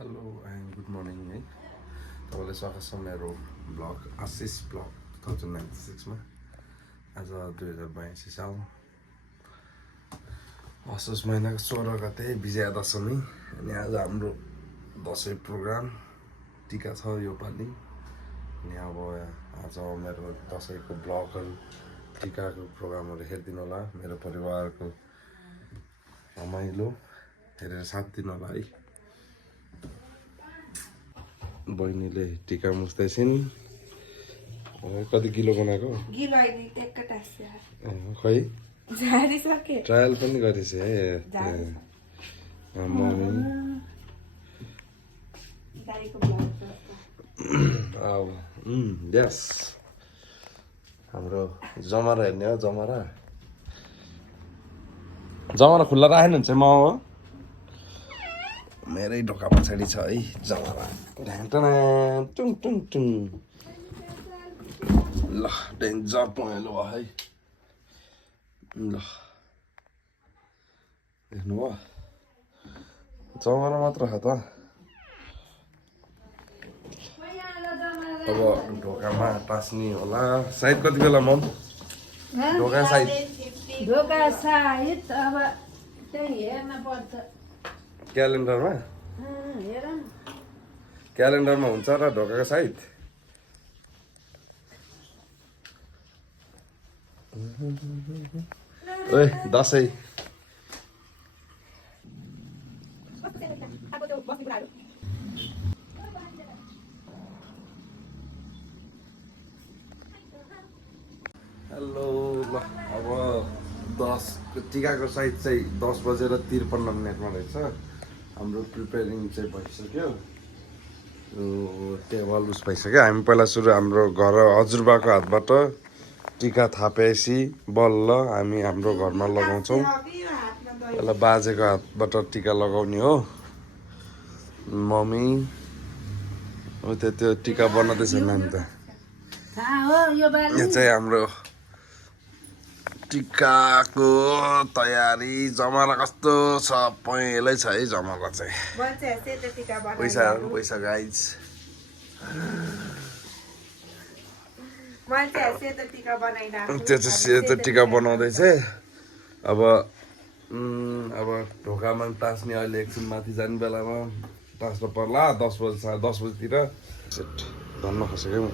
Hello and good morning है तपाईँलाई स्वागत छ मेरो ब्लग आशिष ब्लग 2096 आज 2082 साल असोज महिनाको 16 गते विजया दशमी अनि आज हाम्रो दसैँ प्रोग्राम टिका छ योपालि अनि अब आज मेरो दसैँको ब्लगहरू टिकाको प्रोग्रामहरू हेरिदिनु होला मेरो परिवारको रमाइलो हेरेर साथ दिनु होला है। बहिनीले टिका मुस्दैछिन्। कति किलो बनाएको? खै ट्रायल पनि गरेछ है। यस हाम्रो जमरा हेर्ने हो। जमरा खुल्ला राखेन भने चाहिँ म हो मेरै ढोका पछाडि छ है जमरा। टुङ टुङ टुङ ल डेन्जर पहेँलो भयो है। ल देख्नुभयो जमरा मात्र छ त। अब ढोकामा टास्ने होला सायद कति बेला मम ढोका सायद अब त्यही हेर्न पर्छ क्यालेन्डरमा हुन्छ र ढोकाको सायद। ओए दसैँ हेलो। ल अब 10 टिकाको साइज चाहिँ 10:53 रहेछ। हाम्रो प्रिपेरिङ चाहिँ भइसक्यो। टेबल उस भइसक्यो। हामी पहिला सुरु हाम्रो घर हजुरबाको हातबाट टिका थापेपछि बल्ल हामी हाम्रो घरमा लगाउँछौँ। पहिला बाजेको हातबाट टिका लगाउने हो। मम्मी त्यो टिका बनाउँदैछ नानी त। यहाँ चाहिँ हाम्रो टिकाको तयारी। जमरा कस्तो छ पहेँलै छ है जमरा चाहिँ। पैसा गाइज त्यो चाहिँ सेतो टिका बनाउँदैछ। अब ढोकामा टाँस्ने अहिले एकछिन माथि जाने बेलामा टाँस्नु पर्ला 10 बजी 10:30 सेट धन्न खसेको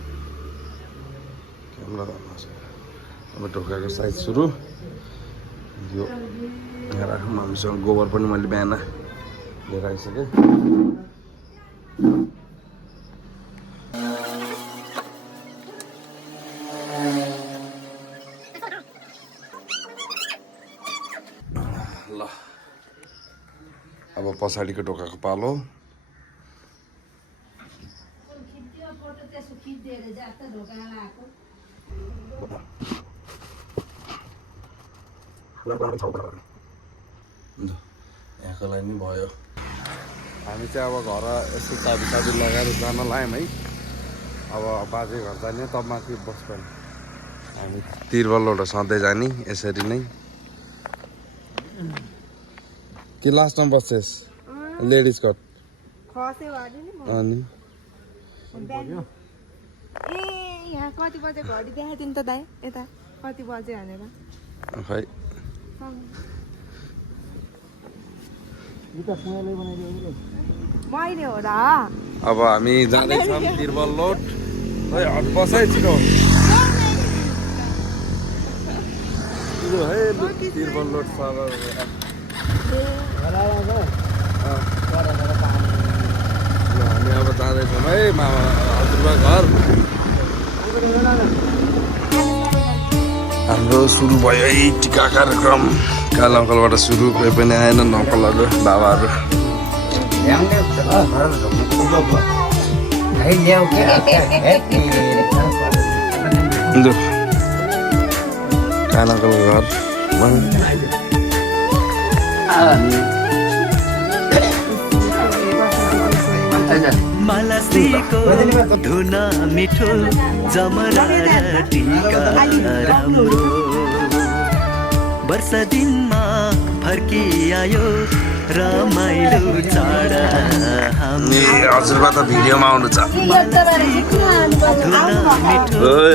क्यामेरा धन्न खसेको। अब ढोकाको साइज सुरु। यो यहाँ राखौँ। हामीसँग गोबर पनि मैले बिहान लिएर आइसकेँ। ल अब पछाडिको ढोकाको पालो। यहाँको लागि नि भयो। हामी चाहिँ अब घर यसो चाबी लगाएर जान लाग्यौँ है। अब बाजे घर जाने तब माथि बस्दैन। हामी तिरबलबाट सधैँ जाने यसरी नै। कि लास्टमा बस्छस् लेडिज कट अनि कति बजे घडी देखाइदिनु त दाइ यता कति बजे भनेर खै मैले हो र। अब हामी जाँदैछौँ तिरबल लोड। हट बसै छिटो है तिरबल लोड सर। हामी अब जाँदैछौँ है मामा हजुरबा घर। हाम्रो सुरु भयो है टिका कार्यक्रम। काल अङ्कलबाट सुरु। कोही पनि आएन अङ्कलहरू बाबाहरू। काल अङ्कलको घर मलसीको धुन मिठो जमरा टिका राम्रो वर्ष दिनमा फर्किआयो रमाइलो चाड हजुरबा त भिडियोमा आउनु छ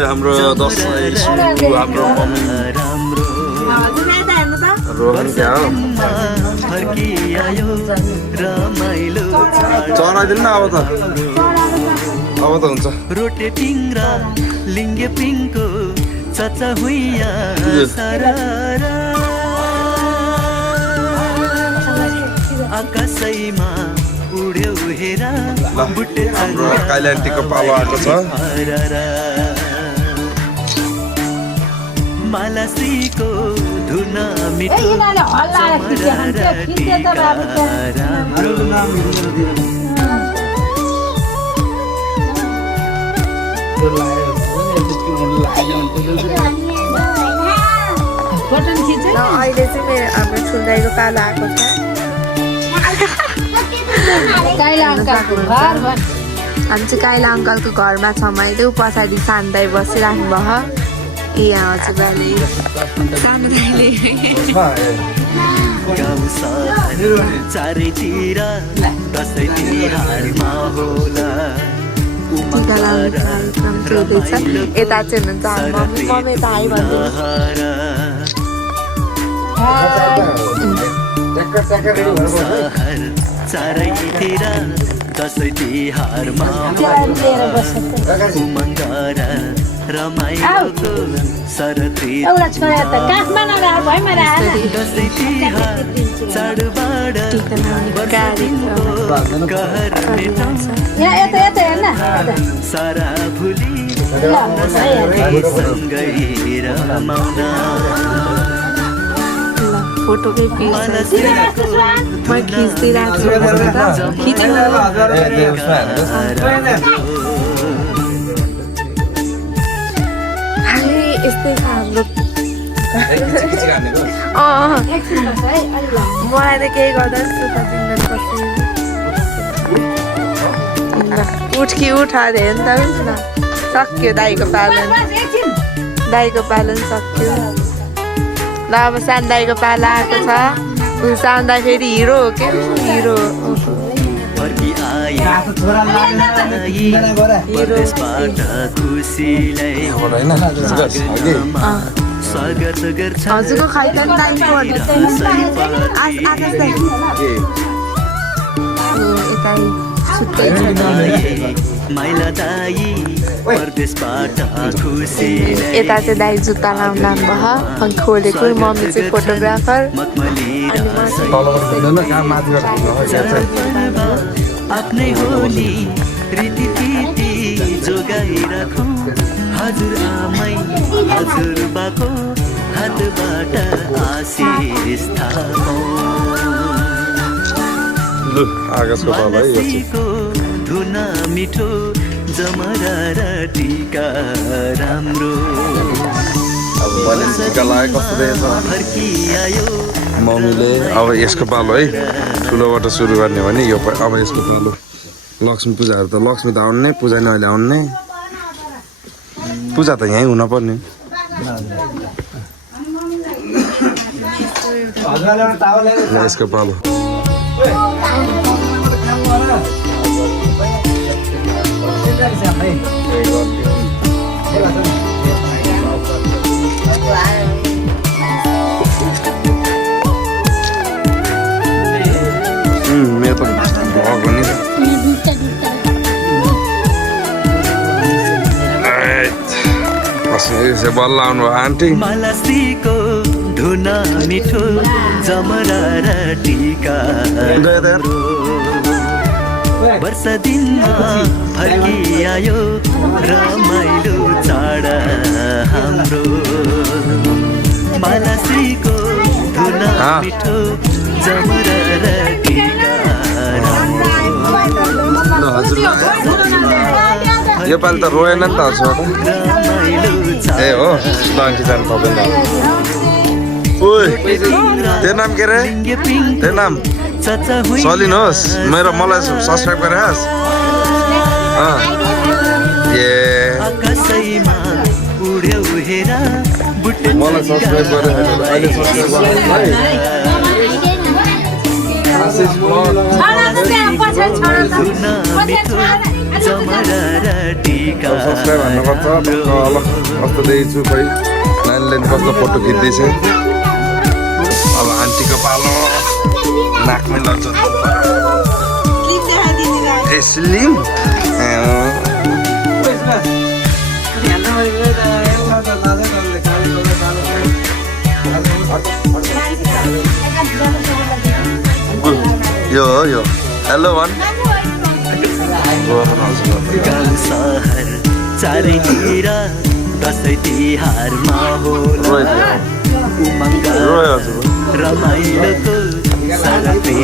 हाम्रो दसैँ सुरु हाम्रो मम्मी रोहन क्या हो चढाइदिनु न अब त हुन्छ रोटे पिङ्रा लिङ्गे पिङको चचा हुइया सररा आकाशैमा उड्यो हेरा बुट्टे हाम्रो काइलान्टीको पालो आएको छ मालासीको धुन मिठो अहिले चाहिँ मेरो हाम्रो ठुल्दाईको पालो आएको छ हामी चाहिँ काइला अङ्कलको घरमा छौँ अहिले पछाडि सान्दाई बसिराख्नु भयो ए यहाँ हजुरबाले सानो दाइले गाउँ सहर चारैतिर दसैँ तिहारमा होला टिका लाउने कार्यक्रम चल्दैछ यता चाहिँ हुनुहुन्छ हाम्रो मम्मी त हाई चारैतिर दसैँ तिहारमा उमङ्ग रमाइलोको सरती दसैँ तिहार चाडबाड कहर सारा भुली सँगै रमाउन फोटोकै म खिच्दिरहेको यस्तै छ हाम्रो मलाई त केही गर्दा उठ कि उठ अरे नि त सक्यो दाईको पालन सक्यो ल अब सानो दाईको पालो आएको छ सानो दाई फेरि हिरो हो के हिरो हजुरको खाइकन टाइमको यता चाहिँ दाई जुत्ता लाउनु भयो खोलेको मम्मी चाहिँ फोटोग्राफर आफ्नै होली रीतिथिति जोगाइराखौँ हजुर आमै हजुरबाको हातबाट आशिष थापौँ मालासीको धुन मिठो जमरा र टिका राम्रो फर्किआयो मम्मीले अब यसको पालो है ठुलोबाट सुरु गर्ने भने यो अब यसको पालो लक्ष्मी पूजाहरू त लक्ष्मी त आउनु पूजा नै अहिले आउनु पूजा त यहीँ हुनपर्ने यसको पालो मेरो त भएको नि बल्ल आउनु आन्टी मालासीको धुन मिठो जमरा र टिका वर्ष दिनमा फर्किआयो रमाइलो चाड हाम्रो मालासीको धुन मिठो जमरा र टिका यो पालि त रोएन नि त ए हो डङ्की जानु पर्दैन तेरो नाम के रे तेरो नाम चलिनुहोस् मलाई सब्सक्राइब गरेस् मलाई सब्सक्राइब गरेर अहिले सब्सक्राइब गर्नु सब्सक्राइब हान्नुपर्छ कस्तो देखिन्छु खोइ नानीले कस्तो फोटो खिच्दैछ अब आन्टीको पालो नाकमै लड्छ स्लिम यो हो यो हेलो भन गाउँ सहर चारैतिर दसैँ तिहारमा होला उमङ्ग रमाइलोको साथै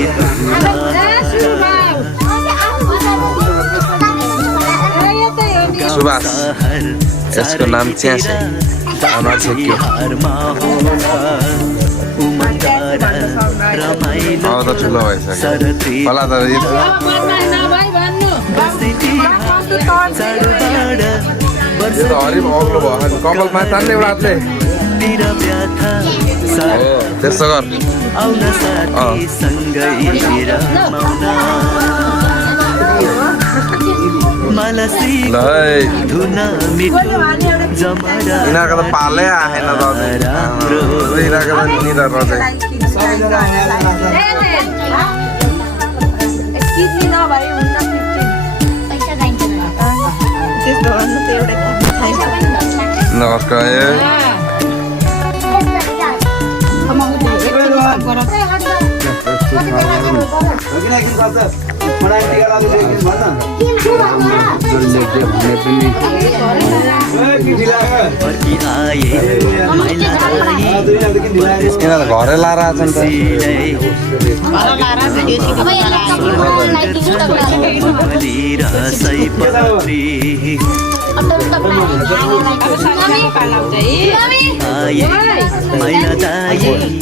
सुभाष यसको नाम चाहिँ तिहारमा होला उमङ्ग रमाइलो अब त ठुलो भइसक्यो होला त हरिम अग्लो भयो कपालमा तान्ने एउटा हातले त्यस्तो गर आउन साथी सँगै रमाउन ल है धुन मिठो जमरा यिनीहरूको त पालै आएन यिनीहरूको त निर नमस्कार घरै लाएर आछन्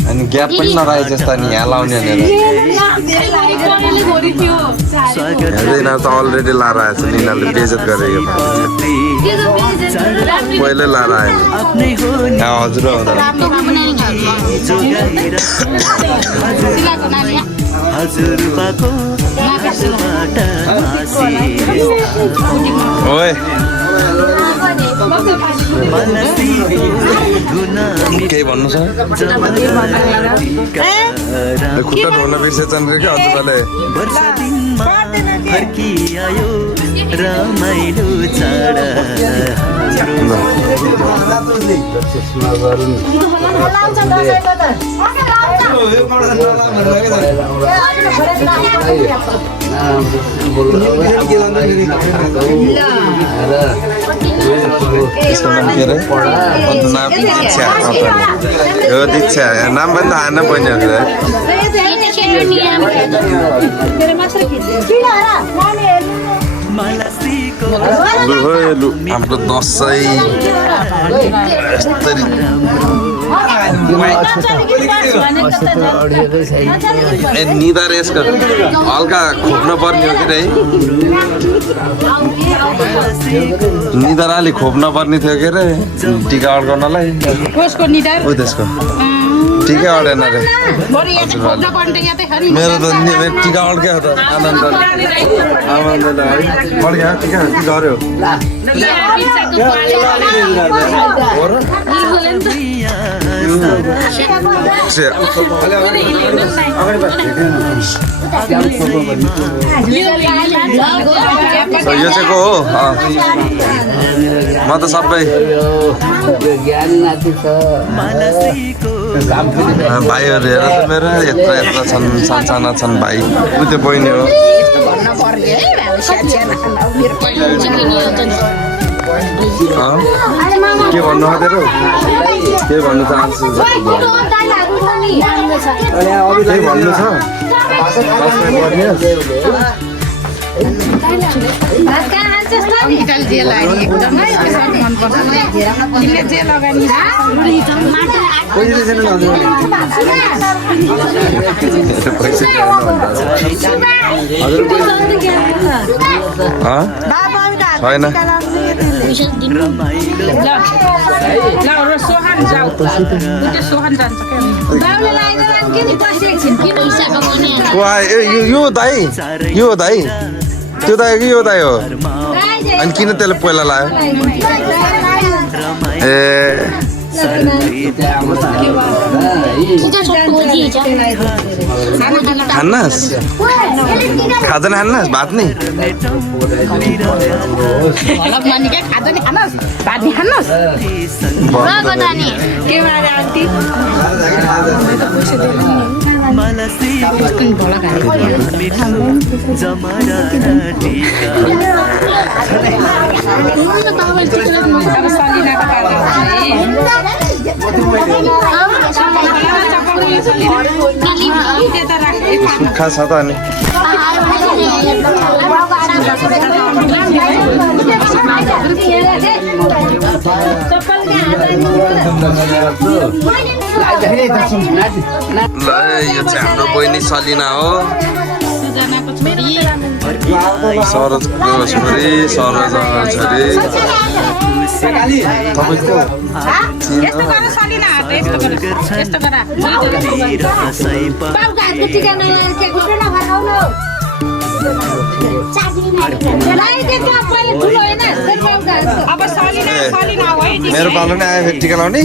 अनि ग्याप पनि नराए जस्ता नि यहाँ लाउने यिनीहरू त अलरेडी लाएर आएछ यिनीहरूले बेजत गरेको पहिल्यै लाएर आयो हजुर हजुरबाको ओए केही भन्नु छ खुट्टा ढोल्न बिर्सेछन् रे क्या हजुरले फर्किआयो रमाइलो चाड यसको नाम के अरे नाम दीक्षा यो दीक्षा नाम पनि थाहा न बहिनीहरूको हाम्रो दसैँ निधार यसको हल्का खोप्न पर्ने हो कि रे निधार अलिक खोप्न पर्ने थियो के रे टिका अड्काउनलाई हो त्यसको टिकै अडेन रे मेरो त टिका अड्क्यो त आनन्दले अड्क्यो टिका गऱ्यो यो चाहिँ को हो म त सबै भाइहरू हेर त मेरो यत्रा छन् साना छन् भाइ उ त्यो बहिनी हो के भन्नु खोजेर के भन्नु चाहन्छु के भन्नु छ छैन को आयो यो दाइ यो दाइ त्यो दाइ कि यो दाइ हो अनि किन त्यसले पहिला लायो ए खान्नास् खाँदैन खान्नास् भात नि सुक्खा छ त अनि ल यो चाहिँ हाम्रो बहिनी सलिना हो सरजको छोरी सरज छोरी तपाईँको मेरो पालो नै आयो फेरि टिका लाउने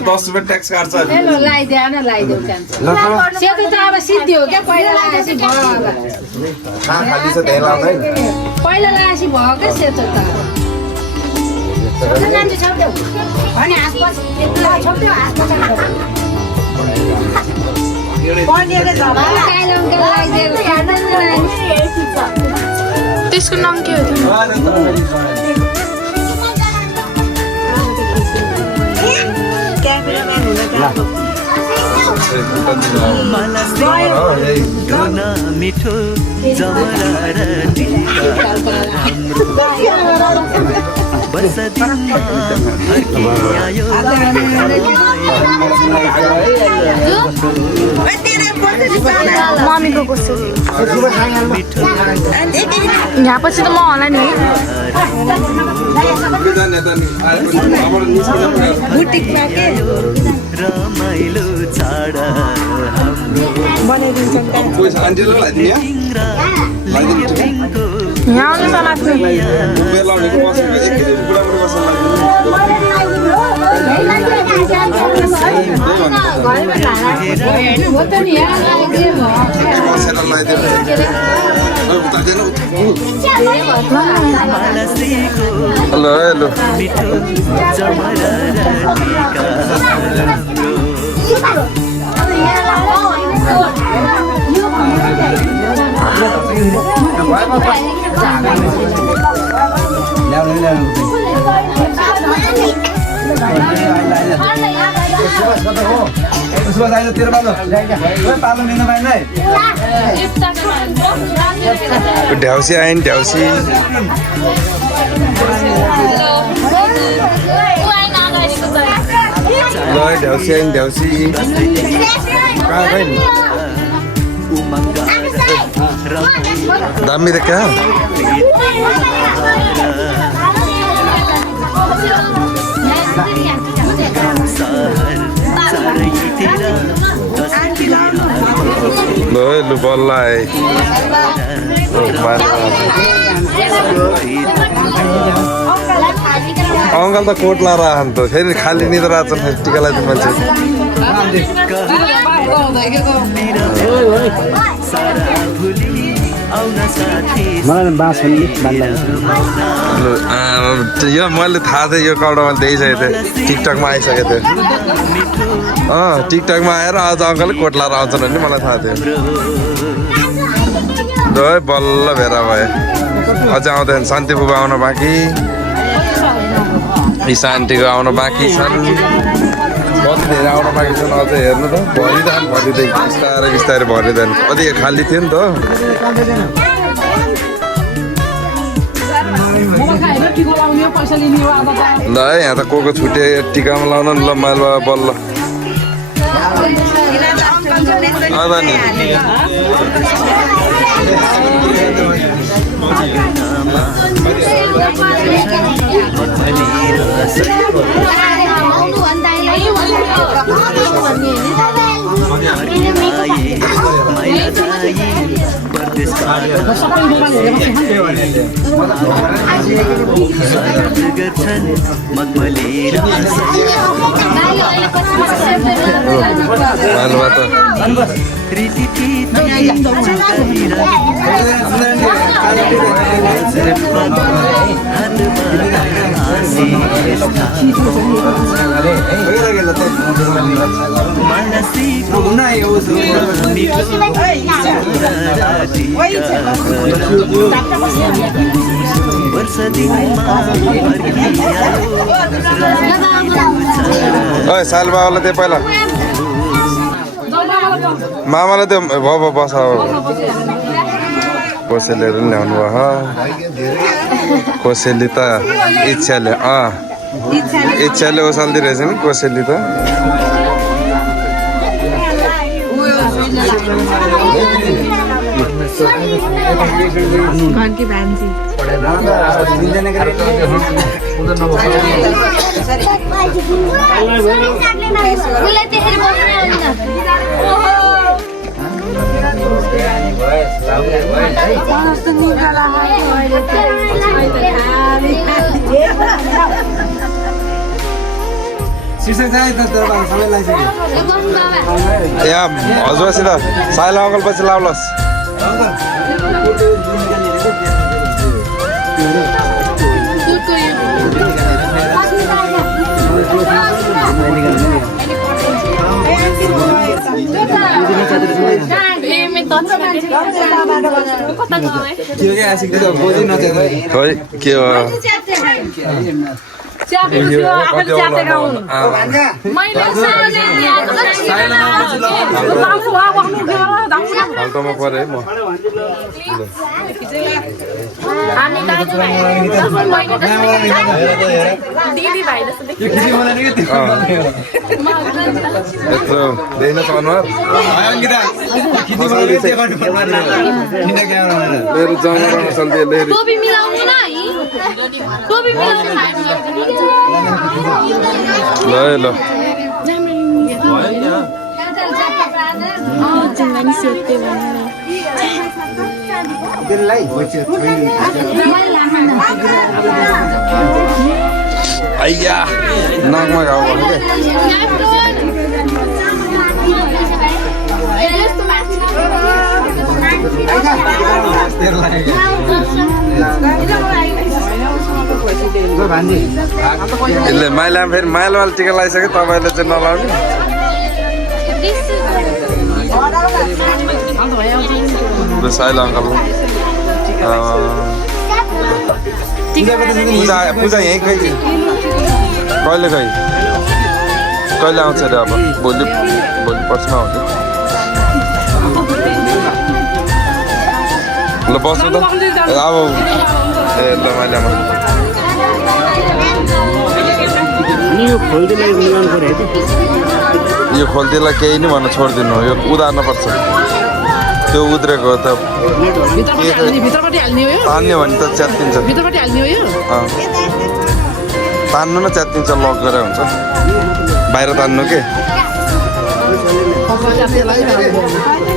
₹5 ट्याक्स काट्छ खाली छ धेरै लाउँदैन पहिला लासी भयो क्या सेतो त त्यसको नाम के हो मिठो जमरा मम्मीको कस्तो यहाँ पछि त म होला नि रमाइलो चाडा यहाँ आउनु त लाग्छ हेलो हेलो ढ्याउसी आइन ढ्याउसी ल ढ्याउसी आइन ढ्याउसी कहाँ गयो नि दामी त क्या लु बल्ल आए अङ्कल त कोट लाएर आउनु त फेरि खाली निद्रा आएको छ टिका लगाइदिनु मान्छे आउन साथी मलाई बाँस पनि बाल्दैन यो मैले थाहा थियो यो कपडा मैले देखिसकेको थिएँ टिकटकमा आइसकेको थियो टिकटकमा आएर आज अङ्कलले कोट लाएर आउँछन् भने मलाई थाहा थियो है बल्ल भेरा भयो अझै आउँदैन शान्ति बुबा आउन बाँकी शान्तिको आउन बाँकी छन् कति धेरै आउन बाँकी छन् अझै हेर्नु त भरिँदै बिस्तारै बिस्तारै भरिँदैन कति खाली थियो नि त ल है यहाँ त को छुट्यो टिकामा लाउन नि ल माइल बल्ल नि साल बाबालाई त्यो पहिला मामालाई त्यो भयो बस कोसेलीहरू पनि ल्याउनु भयो कोसेली त इच्छाले ओसाल्दो रहेछ नि कोसेली त यहाँ हजुरसित साइला अङ्कल पछि लाउलस् खोइ के हो फाल्टोमा परे म यत्रो देख्न त अनुहार मेरो जमाना चल्थ्यो ल ल आइया नाकमा घाउ भयो यसले माइलामा फेरि माइलामा टिका लगाइसक्यो तपाईँले चाहिँ नलाउने साइला अङ्कल पूजा यहीँ खै कहिले आउँछ अरे अब भोलि पर्सिमा आउँछ ल बस्नु त अब ए ल माइलामा यो खोल्तीलाई केही नै भन्न छोडिदिनु यो उदार्नुपर्छ त्यो उद्रेको त तान्यो भने त च्यात्तिन्छ तान्नु न च्यात्तिन्छ लक गरेर हुन्छ बाहिर तान्नु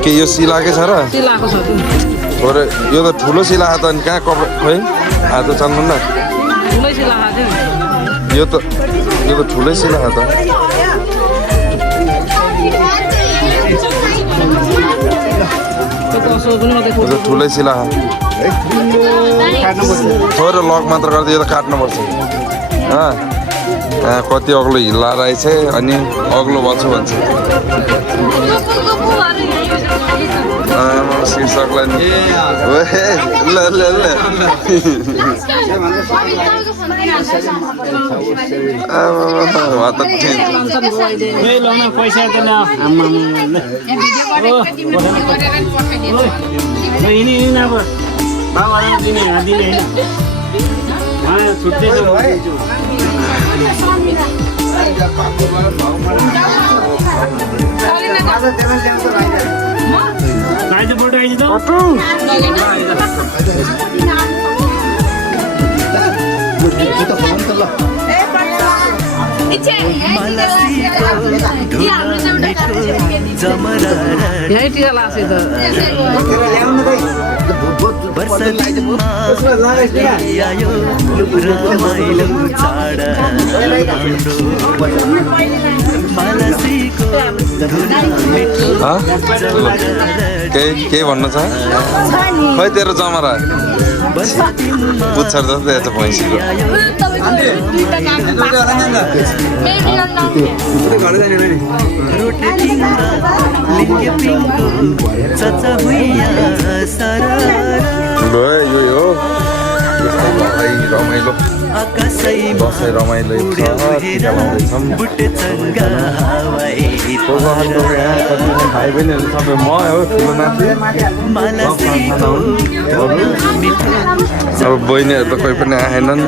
के यो सिलाकै छ र हो र यो त ठुलो सिला त अनि कहाँ कपडा खोइ हात चल्नु न यो त ठुलै सिला त ठुलै सिला थोरै लक मात्र गर्दा यो त काट्नुपर्छ कति अग्लो हिल्ला रहेछ अनि अग्लो बच्छु भन्छ शीर्षकलाई नि ल ल ल पैसा छुट्टै आइज बोल्ट आइज त केही भन्नु छ खै तेरो जमरा पुच्छर जस्तो छ भैँसीको यो रमाइलो दसैँ रमाइलो भाइ बहिनीहरू सबै म हो ठुलो नाति अब बहिनीहरू त कोही पनि आएनन्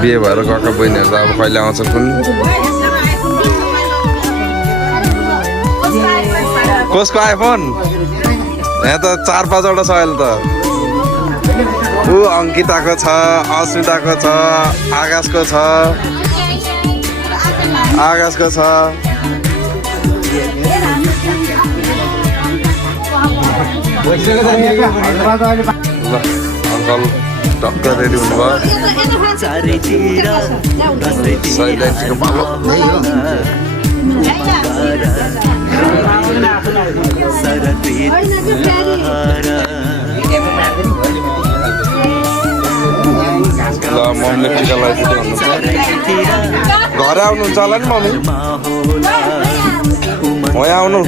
बिहे भएर गएका बहिनीहरू त अब कहिले आउँछ कुन कसको आइफोन यहाँ त 4-5 छ अहिले त अङ्किताको छ अस्मिताको छ आकाशको छ ल अङ्कल टक्क रेडी हुनुभयो साइलेन्टको पालो ल मम्मीले टिका लगाइदिँदै हुनुहुन्छ घर आउनुहुन्छ होला नि मम्मी यहाँ आउनु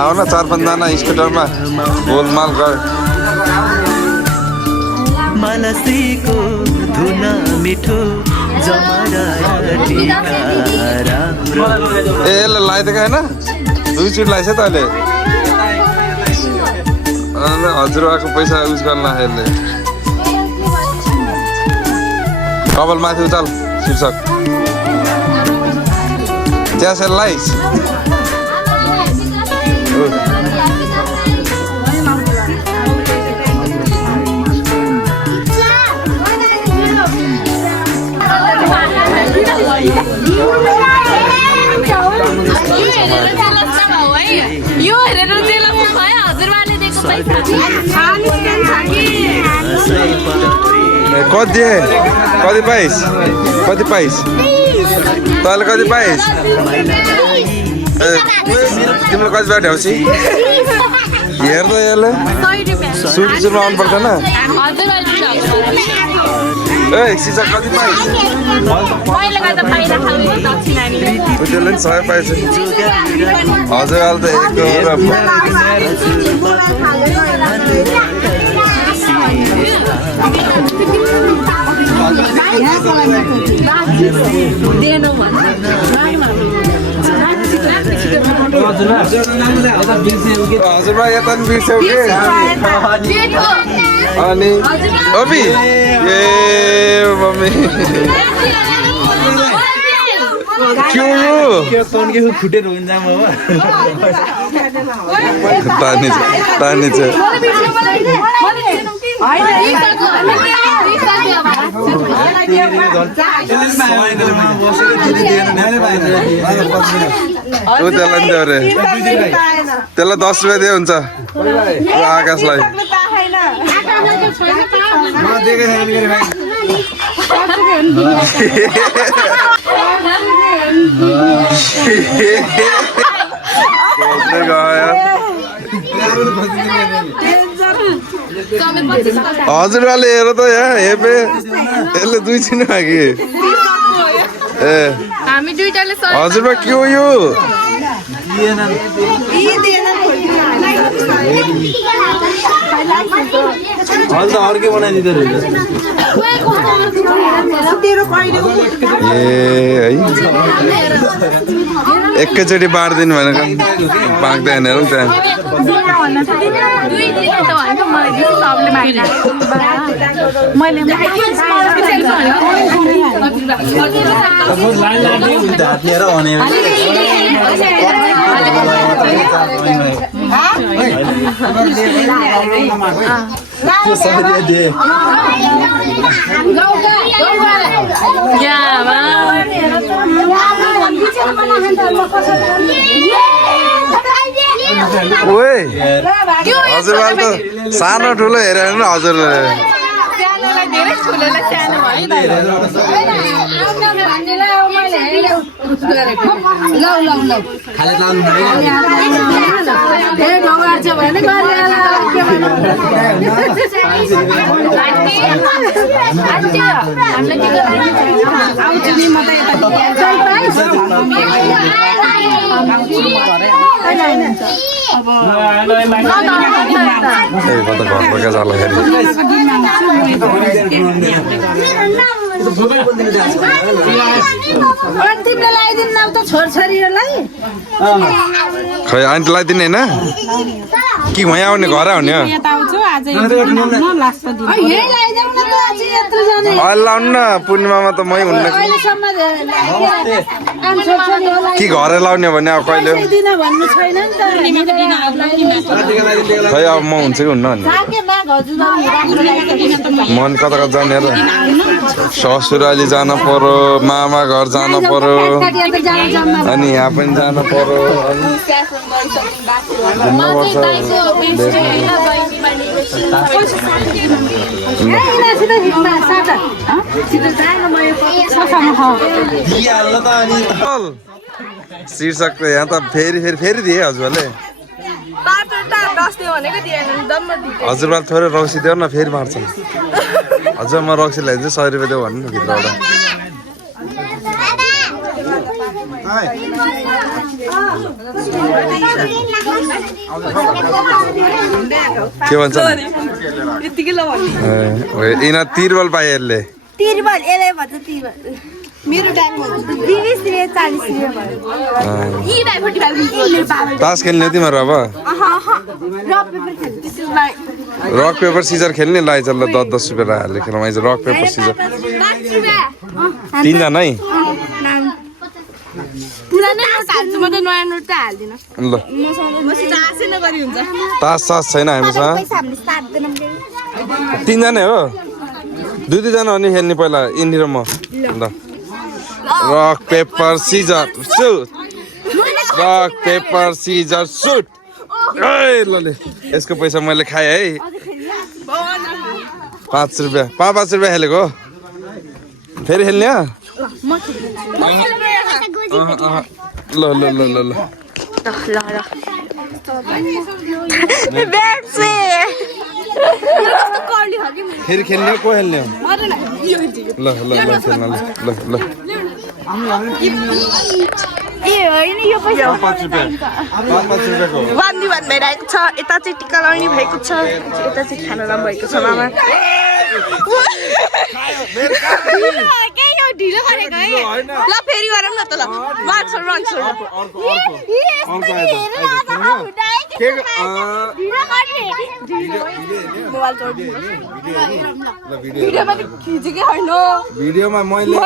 आउन 4-5 जना स्कुटरमा गोलमाल गर मालसीको धुन मिठो जमरा ए यसले लगाइदिएको होइन 2 सिट लगाइछ त अहिले हजुरबाको पैसा युज गर्न यसले कपाल माथि उचाल शीर्षक च्यासेल लाइस यो हेरेर जेलस भयो हजुरबाले दिएको पैसा कति पाइस तैँले कति पाइस तिमीले कति बाटो ढ्याउँछि हेर्दा यसले सुरुमा आउनु पर्दैन ए सिसा कति पाइस त्यसले नि 100 पाइस हजुर अहिले हजुरबा यता नि बिर्स्यौ कि अनि ओबी ए मम्मी फुटेर हुन्छ तानी छ त्यसलाई 10 रुपियाँ दिए हुन्छ आकाशलाई हजुरबाले हेर त यहाँ हेपे यसले दुई छिन कि ए हामी दुईटाले हजुरबा के हो यो अर्कै बनाइदिँदो रहेछ ए है एकैचोटि बाँडिदिनु भनेको पाक्दैन हेरौँ त्यहाँ ओए हजुरबाले त सानो ठुलो हेरेर नि हजुरले घरको जाला खै आन्टीलाई दिने होइन कि वहाँ आउने घर आउने अहिले लाउनु न पूर्णिमामा त मै हुन्न कि घरै लाउने भने अब कहिले खै अब म हुन्छ कि हुन्न भन्ने मन कता कता जाने र ससुराली जानु पर्यो मामा घर जानु पर्यो अनि यहाँ पनि जानु पर्यो शीर्षक त यहाँ त फेरि दिए हजुरले हजुरबाले थोरै रक्सी देऊ न फेरि मार्छ हजुर म रक्सी ल्याइदिन्छु 100 रुपियाँ देऊ भन्नु न भित्रबाट के भन्छ यिनीहरू तिरबल पाए यसले मेरो टाइममा बिबिसीले 40 रुपैयाँ तास खेल्ने हो तिमीहरू अब रक पेपर सिजर खेल्ने लाइ चल 10 रुपियाँ हालेर खेलौँ आइज रक पेपर सिजर 3 जना है ल तास छैन हामीसँग 3 जना हो 2 जना अनि खेल्ने पहिला यिनीहरू म ल rock paper scissor shoot rock paper scissor shoot ए ल यसको पैसा मैले खाएँ है 5 रुपियाँ 5 रुपियाँ खेलेको फेरि खेल्ने ल ल ल ल ल फेरि खेल्ने को खेल्ने ल ल ल खेल्न ल ल ए होइन यो पैसा 5 रुपियाँको वान्दी भइरहेको छ यता चाहिँ टिका लगाउने भएको छ यता चाहिँ खाना लाम भएको छ मामा ढिलो गरेको है ल फेरि गरौँ न त ल भिडियोमा मैले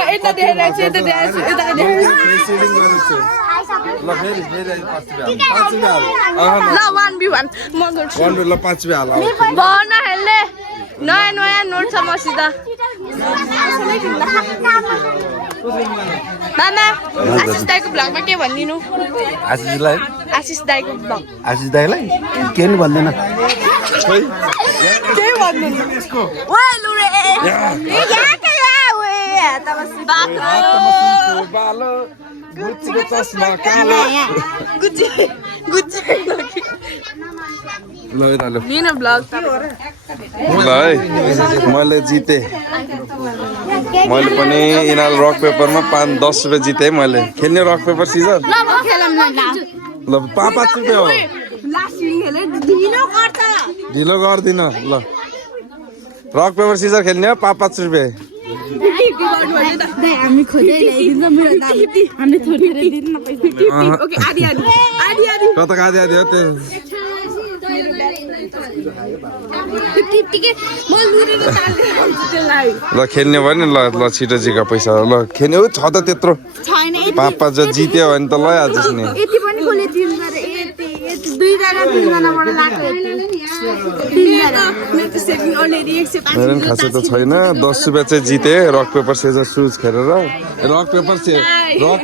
नयाँ नोट छ मसित मामा आशिष दाईको भ्लगमा के भनिदिनु आशिषलाई आशिष दाईको भ्लग आशिष दाईलाई के नि भन्दैन के भन्दिनु ओए लुरे बालो गुच्चीको चस्मा कालो गुच्ची ल यता ल मेरो भ्लग ल है मैले जितेँ मैले पनि यिनीहरू रक पेपरमा 5-10 रुपियाँ जितेँ मैले खेल्ने रक पेपर सिजर ल 5-5 रुपियाँ हो ढिलो गर्दिन ल रक पेपर सिजर खेल्ने हो 5-5 रुपियाँ कता आधी आधी हो त्यो ल खेल्ने भयो नि ल छिटो जिका पैसा ल खेल्ने हो छ त त्यत्रो 5-5 जो जित्यो भने त लैहाल्छस् नि मेरो पनि खासै त छैन 10 रुपियाँ चाहिँ जितेँ रक पेपर सिजर सुज खेलेर रक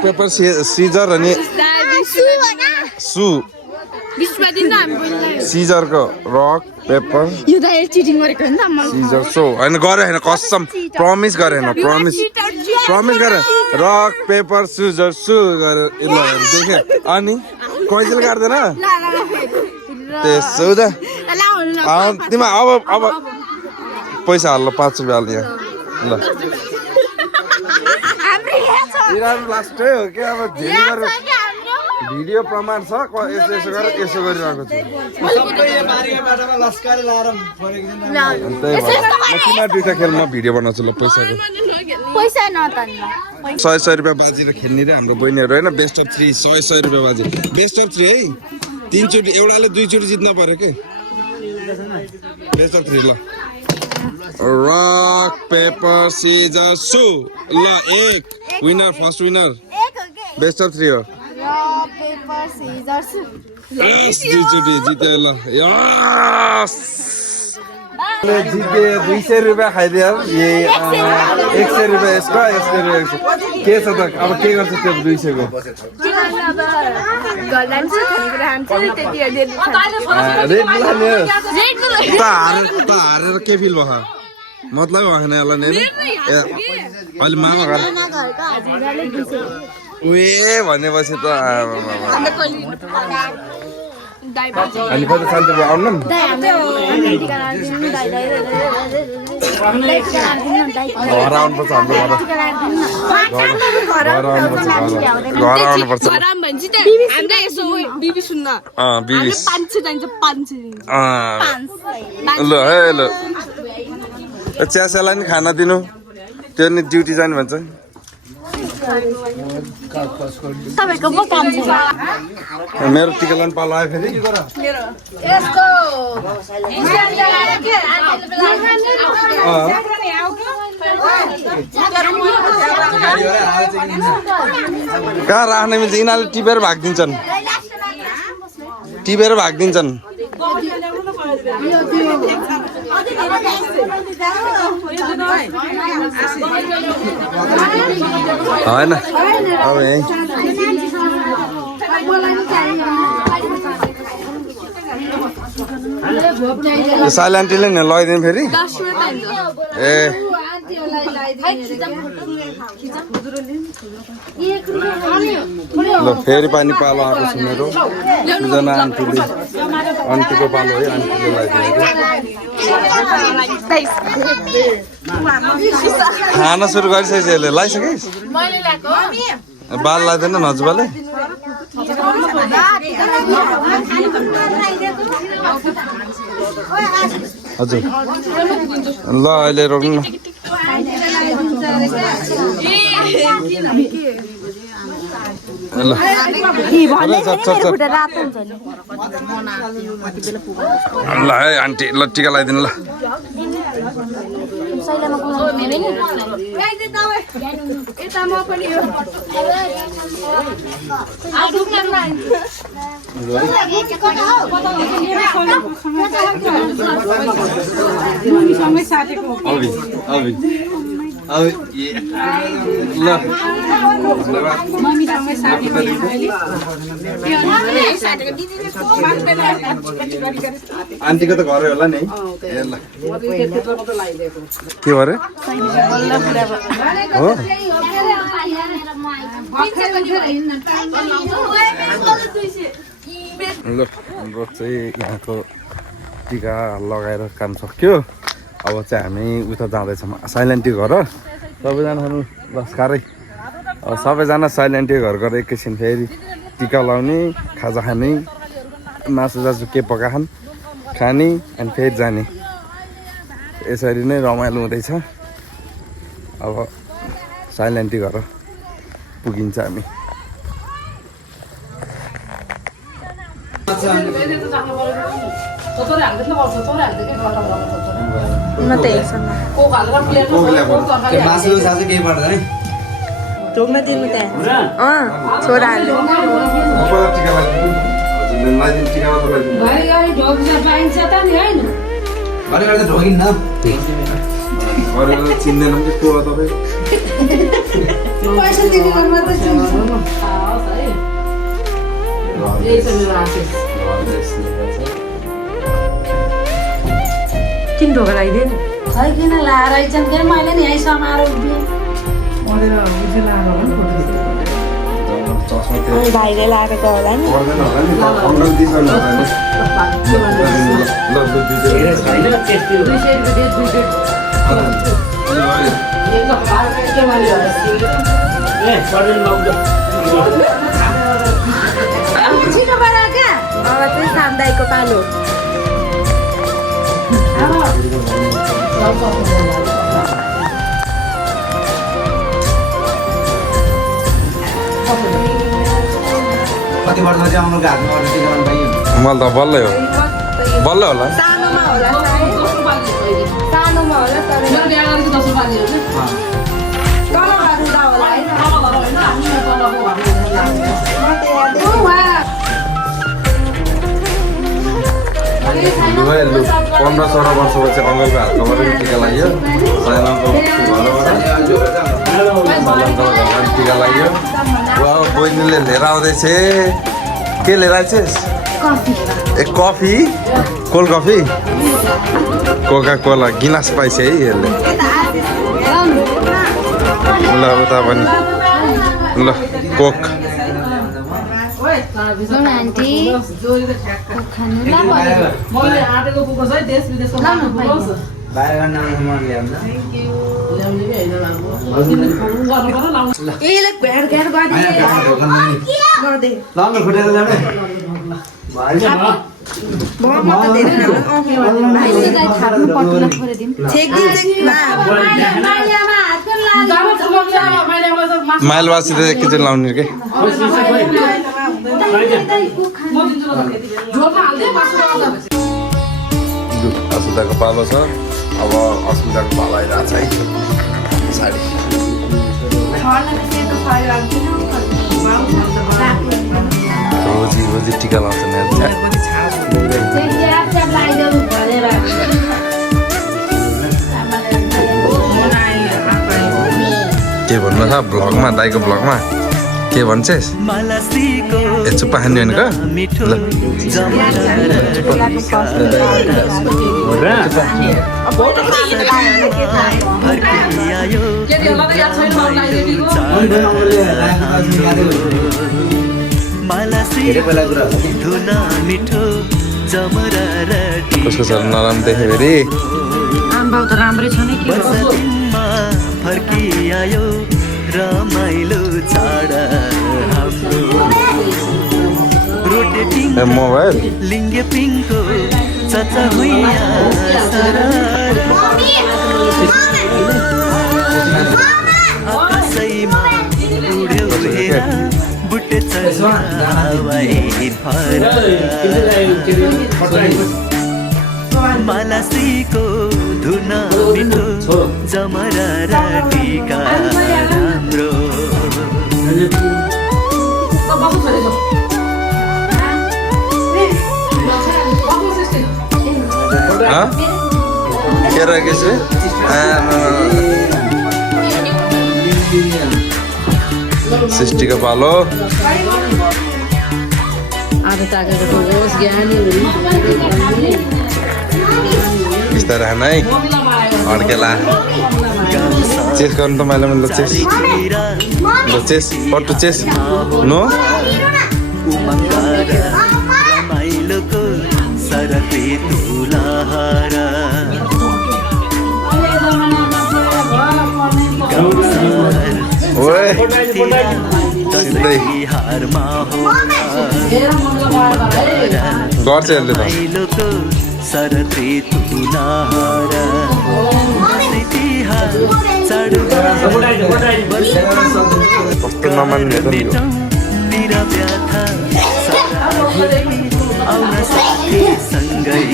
पेपर सिजर अनि सु सिजरको रक पेपर सिजर सो होइन गरे होइन कसम प्रमिस गरे होइन प्रमिस गरे रक पेपर सिजर सु गरेर ल देखेँ अनि कैसेले काट्दैन त्यसो त तिमी अब पैसा हाल्नु 5 रुपियाँ हाल्ने ल लास्टै हो क्या अब धेरै गरेर भिडियो प्रमाण छ यसो गरेर यसो गरिरहेको छु दुईटा खेलमा भिडियो बनाउँछु ल पैसाको 100 रुपियाँ बाजेर खेल्ने रे हाम्रो बहिनीहरू होइन बेस्ट अफ 3 100 रुपियाँ बाजे बेस्ट अफ 3 है 3 चोटि एउटाले 2 चोटि जित्न पर्यो के बेस्ट अफ 3 ल रक पेपर सिजर सु ल एक winner first winner best of 3 हो यस 2 चोटि जित्यो ल यस जिते 200 रुपियाँ खाइदियो 100 रुपियाँ यसको के छ त अब के गर्छ त्यो 200 को हारेर के फिल भयो मतलब भएन यसलाई नि अहिले मामा घर उयो भनेपछि त अनि कति शान्ति भयो आउनु घर आउनुपर्छ हाम्रो घर आउनुपर्छ ल है ल च्यासेलाई नि खाना दिनु त्यो नि ड्युटी जानु भन्छ मेरो टिका लानु पालो आयो फेरि कहाँ राख्ने मिल्छ यिनीहरूले टिपेर भागिदिन्छन् होइन अब यहीँ साइली आन्टीले नि लगाइदिनु फेरि ए ल फेरि पानी पालो आएको छ मेरो दुईजना आन्टीको पालो है आन्टीले लगाइदिनु खाना सुरु गरिसकेछ यसले लगाइसकेस् बाल लाग्दैन हजुरबाले हजुर ल अहिले रोक्नु न ल है आन्टी ल टिका लगाइदिनु ल आन्टीको त घरै होला नि के भरे हो ल हाम्रो चाहिँ यहाँको टिका लगाएर काम सक्यो अब चाहिँ हामी उता जाँदैछौँ साइलेन्ट टी घर सबैजना लस्कारै अब सबैजना साइलेन्ट टी घर गएर एकैछिन फेरि टिका लाउने खाजा खाने मासु के पकाखान खाने अनि फेरि जाने यसरी नै रमाइलो हुँदैछ अब साइलेन्ट टी घर पुगिन्छ हामी म त एकसँग ढोग्न दिनु त्यहाँ छोराहरूले चिन्दैन कि को हो तपाईँ किन ढोका लगाइदियो नि खै किन लाएर आइछन् के मैले नि यही समारोह भाइले लाएर गयो होला नि अब चाहिँ सान्दाईको पालो कति वर्ष चाहिँ आउनुको हातमा मलाई त बल्लै हो बल्लै होला सानोमा होला सानोमा होला तर तल होला है 15-16 वर्षपछि अङ्कलको हातकोबाट टिका लाग्यो टिका लाग्यो बहिनीले लिएर आउँदैछ के लिएर आएछस् ए coffee cold coffee coca cola गिलास पाइछ है यसले ल उता पनि ल कोक आन्टी खानु ल मैले आटेको पुग्छ है देश विदेशमा पुग्छ बाहिर नाम ल्याउँदा यसले भेट घेट गरिदिए लाउनु फुटेर जाने माइलवासी त एकैचोटि लाउने के अस्मिताको पालो छ अब अस्मिताको पालो आइरहेको छ है पछाडि रोजी रोजी टिका लाउँछ के भन्नु छ भ्लगमा दाइको भ्लगमा के भन्छस् ए चुप्पा खाने भनेको ल कसको छ नराम्रो देखेँ फेरि आम्बाउ त राम्रै छ नि के फर्किआयो रमाइलो छाडा हाम्रो रोटेटिङ मोबाइल लिङ्गे पिङको चचा हुइया आकाशैमा उड्यो हेरा बुट्टे चल्ला हवाई फरा मालासीको धुन मिठो जमरा र टिका राम्रो के रहेको छु सृष्टिको पालो आधा ताकेको होस् ज्ञानी बिस्तारै खान है अड्केला चेस गर्नु त मैले ल चेस पट्टु चेस नो रमाइलोको सरते तुलाहारा ओए सिधै हारमा गर्छ यसले त रमाइलोको सरते तुलाहारा कस्तो नमान्ने त नि मेरा व्यथा आउन साथी सँगै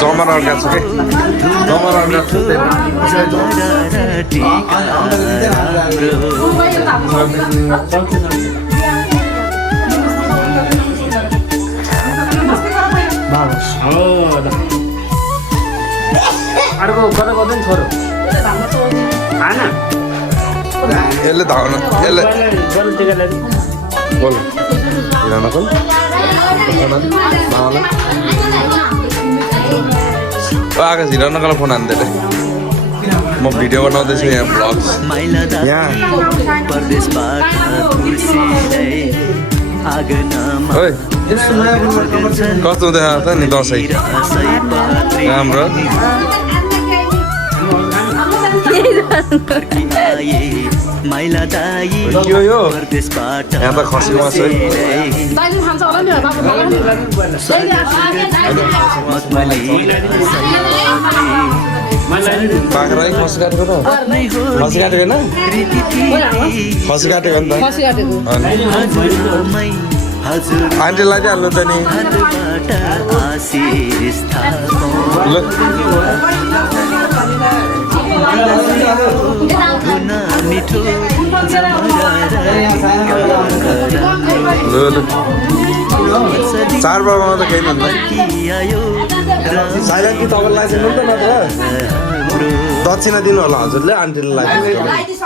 जमरा अड्का छु के जमरा अड्का छु अर्को कता गर्दैन छोरो खाना यसले धाउन यसले बोल हिरान बोल आकाश हिरानकालाई फोन हान्दै म भिडियो बनाउँदैछु यहाँ भ्लग्स यहाँ ओइ कस्तो हुँदैछ त नि दसैँ राम्रो यो यहाँ त खसीको मासु है बाख्रा है खसी काटेको त खसी काटेको होइन खसी काटेको नि त आन्टीलाई चाहिँ हाल्नु त नि चाडबाडमा त केही भन्दैन साइलेन्ट कि तपाईँलाई लाइसेन्स नि त नत्र दक्षिणा दिनु होला हजुरले आन्टीले लाइसेन्स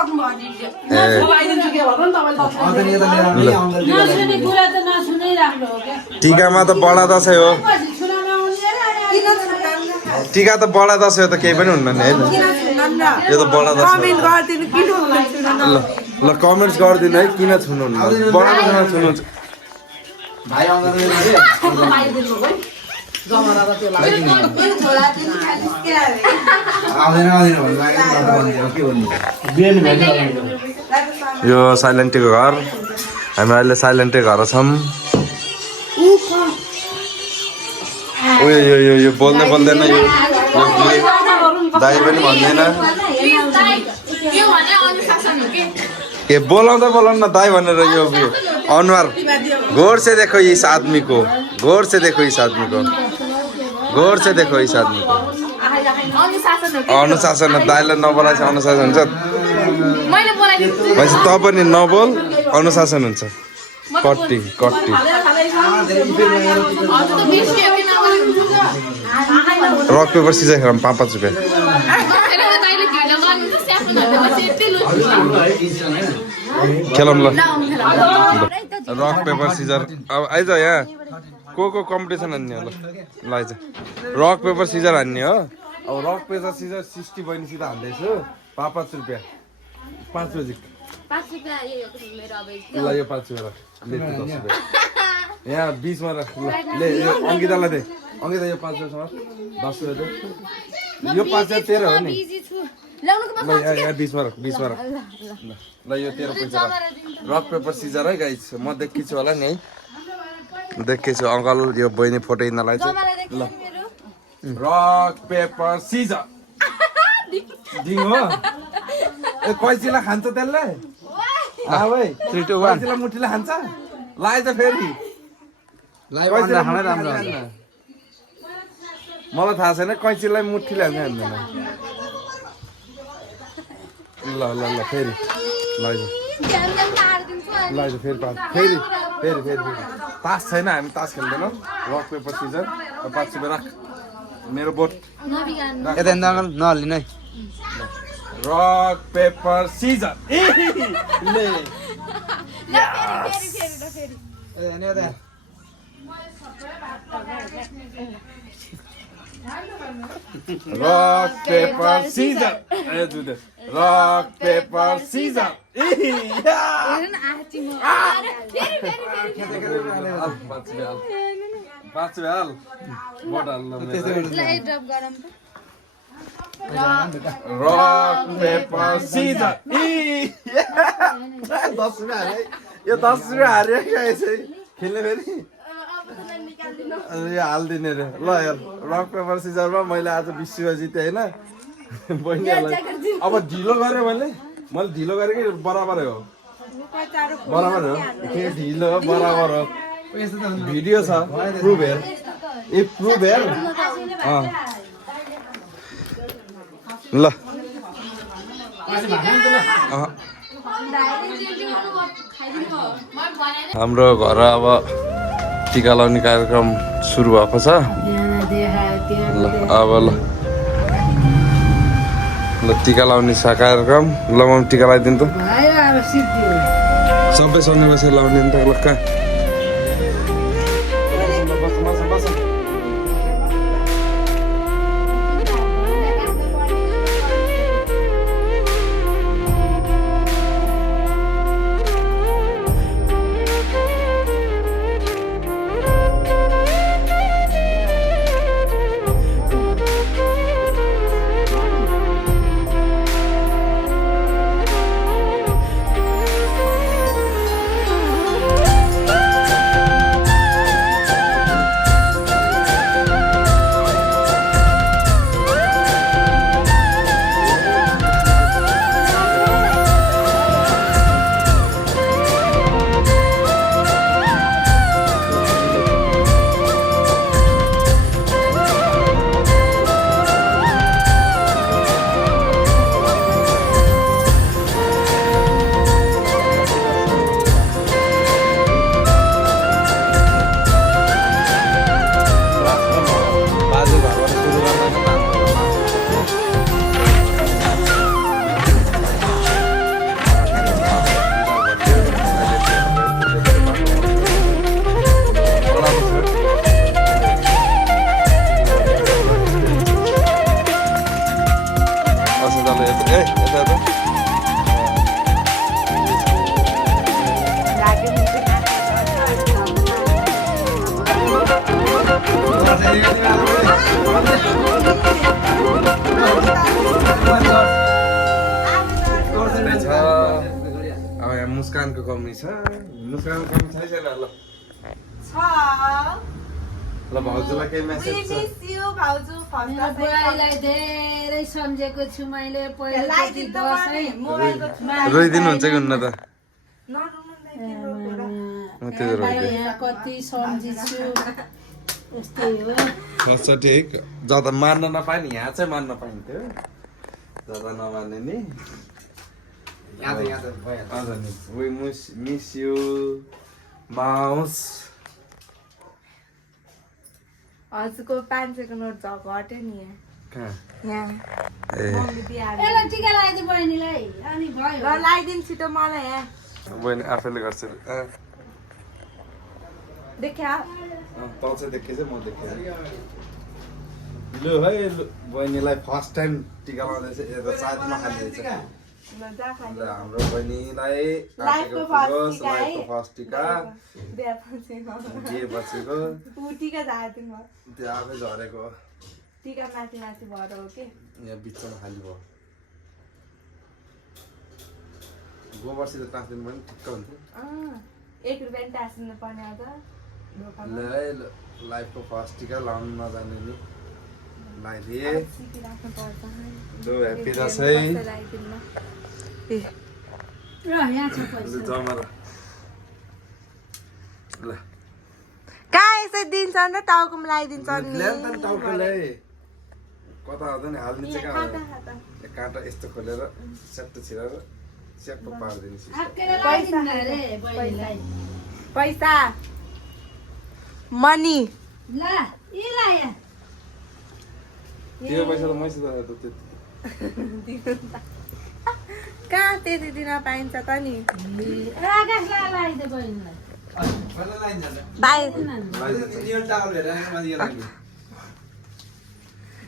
टिकामा त बडा दसैँ हो टिका त बडा दसैँ हो त केही पनि हुन्न नि होइन यो त बडा दसैँ ल कमेन्ट्स गरिदिनु है किन छुनुहुन्न बडा दसैँमा छुनुहुन्छ यो साइलेन्टीको घर हामी अहिले साइलेन्टै घर छौँ उयो यो बोल्दै बोल्दैन यो दाइ पनि भन्दैन के बोलाउँदा बोलाउन दाइ भनेर यो अनुहार गौर से देखो इस आदमी को गौर से देखो इस आदमी को गौर से देखो इस आदमी को अनुशासन दाइलाई नबोलाएछ अनुशासन हुन्छ भनेपछि त पनि नबोल अनुशासन हुन्छ कट्टी कट्टी रक पेपर सिजर खेलौँ 5-5 रुपियाँ खेलौँ ल रक पेपर सिजर अब आइज यहाँ को कम्पिटिसन हान्ने हो ल आइज रक पेपर सिजर हान्ने हो अब रक पेपर सिजर 60 बहिनीसित हान्दैछु 5-5 रुपियाँ 5 बजी ल यो 5 रुपियाँ ले 10 रुपियाँ यहाँ 20 मा राख ले यो अंकितालाई दे अंकिता यो 5 रुपियाँ 10 रुपियाँ दे यो 5 रुपियाँ तेरो हो नि ल यहाँ 20 मा राख 20 मा राख ल यो तेरो पैसा राख रक पेपर सिजर है गाइस म देखेछु होला नि है देखेछु अंकल यो बहिनी फोटो हिँड्नलाई चाहिँ ल रक पेपर सिजर दिङ हो ए कैचीलाई खान्छ त्यसले आ भाइ 3 2 1 कैचीलाई मुठीले खान्छ लाइ त फेरि लाइ भन्दा खाना राम्रो मलाई थाहा छैन कैचीलाई मुठीले हान्छ भन्दैन ल ल ल फेरि लाइ लाइ फेरि फेरि फेरि फेरि तास छैन हामी तास खेल्दैनौँ रक पेपर सिजर 5 रुपियाँ राख मेरो बोट यता अंकल नहल्लिनु है रक पेपर सिजर ले rock paper scissor rock paper scissor पाँच हाल रक पेपर सिजर 10 रुपियाँ हारे यो 10 रुपियाँ हारे खेल्ने फेरि यो हालिदिने रे ल यार रक पेपर सिजरमा मैले आज 20 रुपियाँ जितेँ होइन बहिनीहरूलाई अब ढिलो गरेँ मैले ढिलो गरेँ कि बराबरै हो बराबर हो के ढिलो बराबर हो भिडियो छ प्रुभ हेर ए प्रुभ हेर ल हाम्रो घर अब टिका लगाउने कार्यक्रम सुरु भएको छ ल अब ल टिका लगाउने छ कार्यक्रम ल म टिका लगाइदिनु त सबै सबै बसेर लगाउने नि त ल कहाँ मुस्कानको कमी छ मुस्कानको कमी छैन ल ल भाउजूलाई केही मेसेज छ बुवाईलाई धेरै सम्झेको छु मैले पहिलोचोटि दसैँ रोइदिनु हुन्छ कि हुन्न त यहाँ कति सम्झिछु यस्तै हो ठिक जता मान्न नपाए नि यहाँ चाहिँ मान्न पाइन्थ्यो जता नमान्ने नि we miss you mouse हजुरको 500 को नोट झगट्यो नि कहाँ यहाँ यसलाई टिका लगाइदिनु बहिनीलाई अनि भयो ल लगाइदिनु छिटो मलाई यहाँ बहिनी आफैले गर्छ देखा तँ चाहिँ देखेछ म देखेँ लु है बहिनीलाई फर्स्ट टाइम टिका लगाउँदैछ यता साथ नखालिदिएछ हाम्रो बहिनीलाई लाइफको फर्स्ट टिका बसेको टिका झारिदिनु त्यो आफै झरेको टिका माथि माथि भएर हो कि यहाँ बिचमा खाली भयो गोबरसित टाँसिदिनु पनि ठिक्क हुन्थ्यो 1 रुपियाँ टाँसिनु पर्ने हो त ल लाइफको फर्स्ट टिका लाउनु नजाने नि लगाइदिए ल ह्याप्पी दसैँ यहाँ छ पैसा जमा ल कहाँ यसै दिन्छ नि त टाउकोमा लगाइदिन्छ नि ल्याउँ त टाउकोले कता हुँदैन नि हाल्ने चाहिँ कहाँ काँटा यस्तो खोलेर स्याप्टो छिराएर स्याप्टो पारिदिनु पैसा मनी ल त्यो पैसा त मैसित कहाँ त्यति दिन पाइन्छ त नि आकाशलाई लगाइदे बहिनीलाई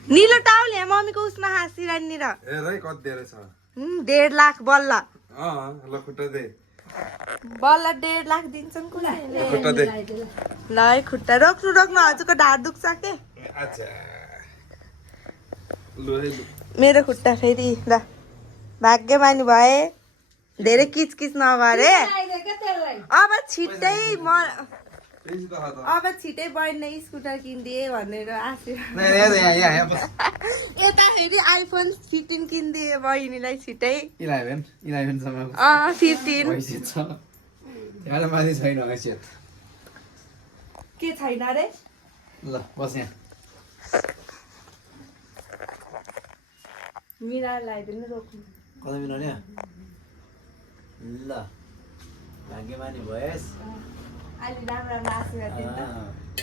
निलो टाउल यहाँ मम्मीको उसमा हाँसिरहने र हेर कति धेरै छ 1.5 लाख बल्ल ल खुट्टा दे बल्ल 1.5 लाख दिन्छन् कसैले खुट्टा दे ल है खुट्टा रोक्नु हजुरको ढाड दुख्छ के अच्छा लु है लु मेरो खुट्टा फेरि ल भाग्यमानी भए धेरै किचकिच नगरे लगाइदे के त्यसलाई अब छिट्टै म त्यसै त खा त अब छिट्टै बहिनी स्कुटर किनिदिए भनेर आशीर्वाद यता फेरि आइफोन 15 किनिदिए बहिनीलाई छिट्टै 11 सम्म 15 पैसा छ त्यहाँ माथि छैन हैसियत के छैन रे ल बस यहाँ मिरा लगाइदिनु रोक्नु कता मिलाउने ल भाग्यमानी भएस अलि राम्रो आशीर्वाद दिनु त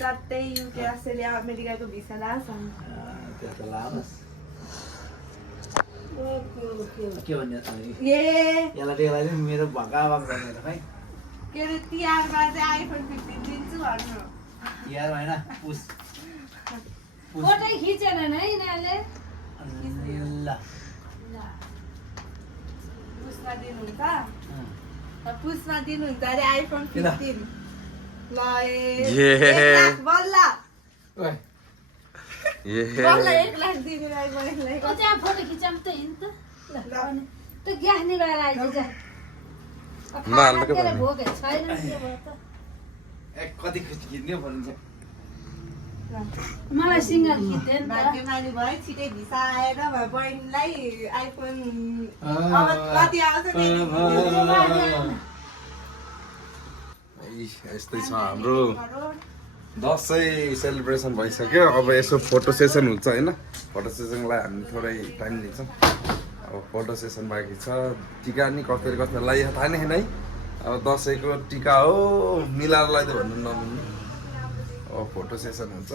सबै युके अस्ट्रेलिया अमेरिकाको भिसा लाग्छ त्यो त लाओस् के भन्ने ए यसलाई बेलाले मेरो भक्का भक गर्ने त खै के अरे तिहारमा चाहिँ आइफोन 15 दिन्छु भन्नु यार हैन पुस फोटो खिचेन है यिनीहरूले ल पुसमा दिनुहुन्छ पुसमा दिनुहुन्छ अरे आइफोन 15 ल ये। 1 लाख बल्ल ओइ बल्ल 1 लाख दिनुलाई मलाई ओ त्यहाँ फोटो खिचाम त हिँड त ल अनि त ग्यास नि गएर आइज जा हाल्नु के भन्नु? भोक छैन नि के भयो त कति खिच्ने भनिन्छ मलाई सिङ्गल खिच्दै नि त भाग्यमानी भयो छिटै भिसा आएर भयो बहिनीलाई आइफोन अब कति आउँछ यस्तै छ हाम्रो दसैँ सेलिब्रेसन भइसक्यो अब यसो फोटो सेसन हुन्छ होइन फोटो सेसनलाई हामी थोरै टाइम दिन्छौँ अब फोटो सेसन बाँकी छ टिका नि कसरी लगाइयो थाहा नै छैन है अब दसैँको टिका हो मिलाएर लगाइदियो भन्नु नमिल्ने अब फोटो सेसन हुन्छ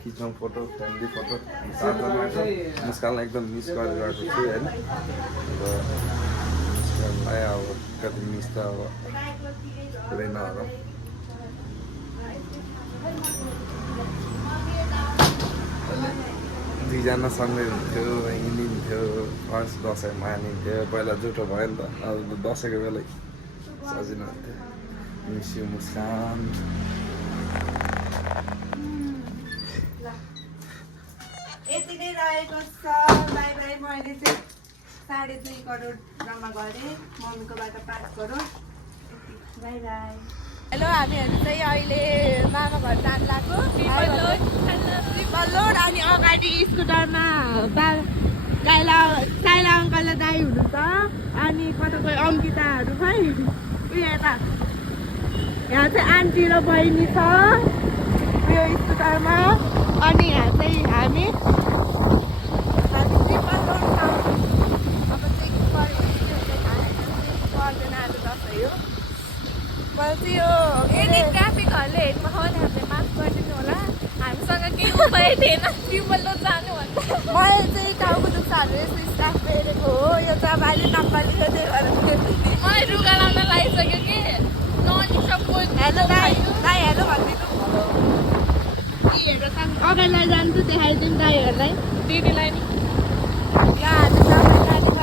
खिचौँ फोटो फ्यामिली फोटो साथजनाको मुस्कानलाई एकदम मिस गरिरहेको छु होइन अब मुस्कानलाई अब कति मिस त अब पुरै नगरौँ दुईजना सँगै हुन्थ्यो हिँडिन्थ्यो फर्स्ट दसैँ मानिन्थ्यो पहिला जुठो भयो नि त अब दसैँको बेला सजिलो हुन्थ्यो मिस्यु मुस्कान यति नै रहेको छ बाई बाई मैले चाहिँ 2.5 करोड जम्मा गरेँ मम्मीकोबाट 5 करोड बाई बाई हेलो हामीहरू चाहिँ अहिले मामा घर जानु लाग्यो बल्लोड अनि अगाडि स्कुटरमा साइला अङ्कल र दाई हुनुहुन्छ अनि कता गयो अङ्किताहरू खै उयो यता यहाँ चाहिँ आन्टी र बहिनी छ उयो स्कुटरमा अनि यहाँ चाहिँ हामी चाहिँ बल्लोड छौँ अब चाहिँ के पऱ्यो भने पर्दैन आज दसैँ हो मलाई चाहिँ यो यदि ट्राफिकहरूले हेर्नु पाउने हामीले माफ गरिदिनु होला हामीसँग केही उपाय थिएन सिम्बल जानु भन्दा मैले चाहिँ टाउको दुख्छाहरू यसो स्टाफ हेरेको हो यो चाहिँ अब अहिले नक्कली त्यही भएर मलाई रुगा लाउन लागिसक्यो कि नजिकको हेलो दाई दाई हेलो भनिदिनु दिदीहरू त अगाडि लैजान्छु देखाइदिउँ दाईहरूलाई दिदीलाई नि यहाँ आज तपाईँ जानेछ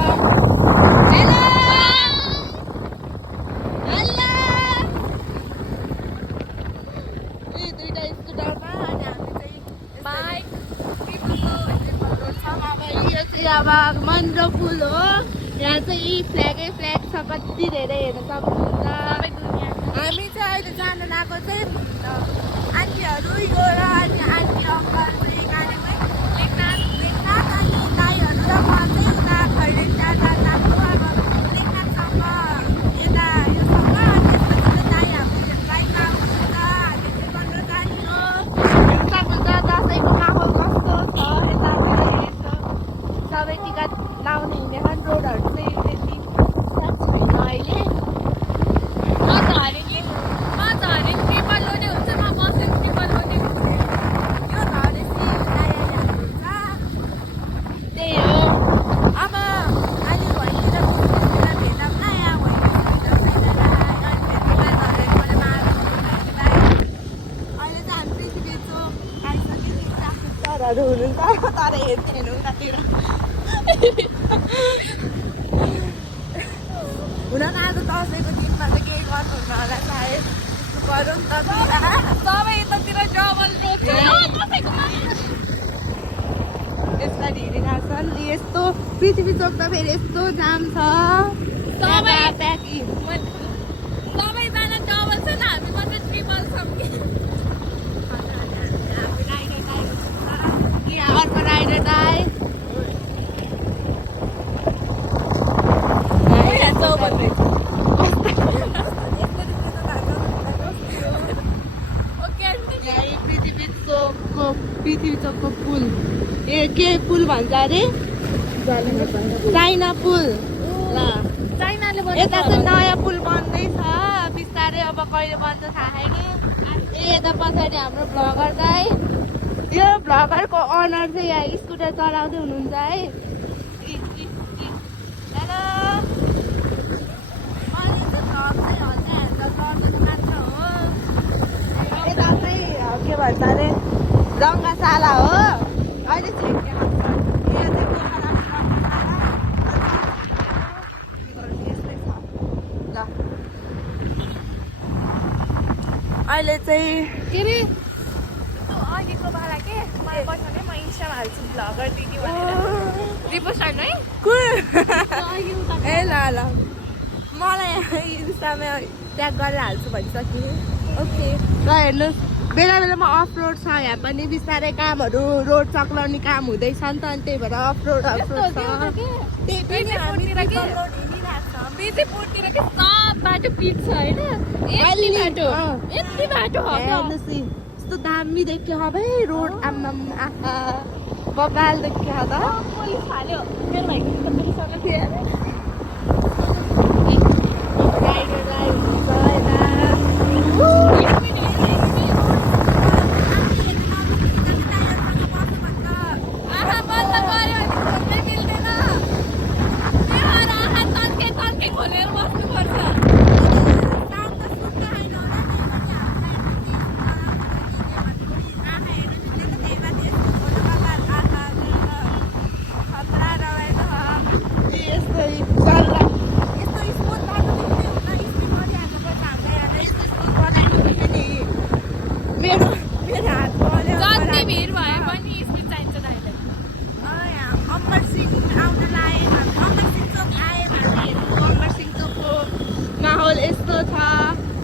हेलो हेलो यी दुईवटा स्कुटरमा अनि हामी चाहिँ बाइक अब यो चाहिँ अब मन्डो पुल हो यहाँ चाहिँ फ्ल्यागै फ्ल्याग छ कति धेरै हेर्न सक्नुहुन्छ हामी चाहिँ अहिले जानु लागेको चाहिँ आन्टीहरू यो र अनि आन्टी अङ्कल गाडीमै लेखनाथ अनि दाईहरू र म चाहिँ उता खैरेनी जानु लाग्यो अब लेखनाथसँग यता योसँग अनि त्यसपछि दाई हाम्रो बाइकमा आउनुहुन्छ हामी चाहिँ गरेर जाने हो सक्नुहुन्छ दसैँको माहौल कस्तो छ यता यसो सबै टिका लाउने हिँडेछन् रोडहरू चाहिँ त्यति छैन अहिले म झरे ट्रिपल लोडे हुन्छ म बसेको ट्रिपल लोडे हुन्छ यो धरेसी हाततिर हुन त आज दसैँको दिनमा त केही गर्नुहुन्न होला सायद गरौँ त सबै यतातिर डबल रोड यसमा हिँडिरहेको छ नि यस्तो पृथ्वी चोक त फेरि यस्तो जाम छ प्याकिङ सबैजना डबल छ नि हामी मात्रै ट्रिपल छौँ कि अर्को राइडर दाइ पृथ्वी चोकको पुल के पुल भन्छ अरे चाइना पुल ल चाइनाले यता चाहिँ नयाँ पुल बन्दैछ बिस्तारै अब कहिले बन्छ थाहा छैन यता पछाडि हाम्रो भ्लगर चाहिँ यो भ्लगरको अनर चाहिँ यहाँ स्कुटर चलाउँदै हुनुहुन्छ है हेलो यता चाहिँ के भन्छ अरे रङ्गशाला हो अहिले चाहिँ अहिले चाहिँ के अरे त्यो अघिको वाला के मलाई पठाउने म इन्स्टामा हाल्छु भ्लगर दिदी भनेर रिपोर्ट है ए ल ल मलाई इन्स्टामा ट्याग गरेर हाल्छु भनिसकेँ ओके ल हेर्नुहोस् बेला बेलामा अफ रोड छ यहाँ पनि बिस्तारै कामहरू रोड चक्लाउने काम हुँदैछ नि त अनि त्यही भएर अफ रोड छ त्यही पनि हामी बेचेपुरतिर के सब बाटो पिच छ होइन यति बाटो हो यस्तो दामी देखियो है रोड आम्माम आहा बबाल देखियो त पुलिस हाल्यो मेरो भाइको त पुलिससँग थियो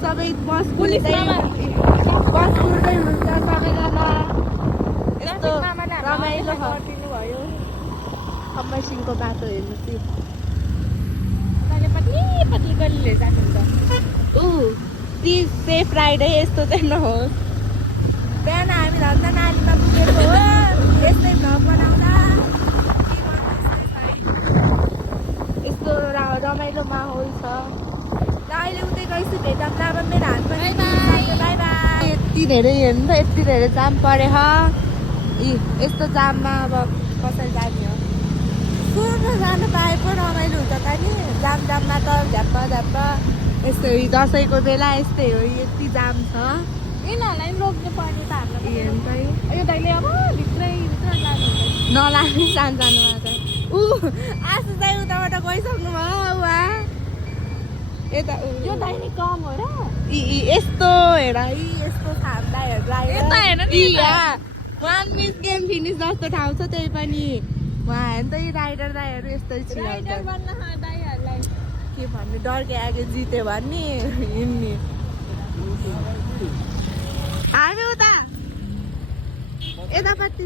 सबै बस कुर्दै हुन्छ सबैजना यस्तो रमाइलो भयो अमर सिंहको बाटो हेर्नु ती सेफ राइड है यस्तो चाहिँ नहोस् बिहान हामी धन्दा नालीमा पुगेको हो यस्तै भ्लग बनाउँदा यस्तो रमाइलो माहौल छ अहिले उतै गइसु भेटौँ अब मेरो हात पनि बाई बाई यति धेरै हेर्नु त यति धेरै जाम परे यस्तो जाममा अब कसरी जाने हो कुर्नु जानु पाए पो रमाइलो हुन्छ त नि जाममा त झ्याप्प यस्तै दसैँको बेला यस्तै हो यति जाम छ यिनीहरूलाई रोक्नु पर्ने त हामीलाई हेर्नु यो दाइले अब भित्र जानु नलाग्ने सानोमा त आजु चाहिँ उताबाट गइसक्नु भयो वा यता यो दाइले कम हो र यस्तो हेर यस्तो थाम्दाहरूलाई वान मिस गेम फिनिस जस्तो ठाउँ छ त्यही पनि उहाँ हेर्नु त राइडर दाइहरू यस्तै राइडर बन्न दाइहरूलाई के भन्नु डरके आगे जित्यो भने हिँड्ने हामी उता यतापट्टि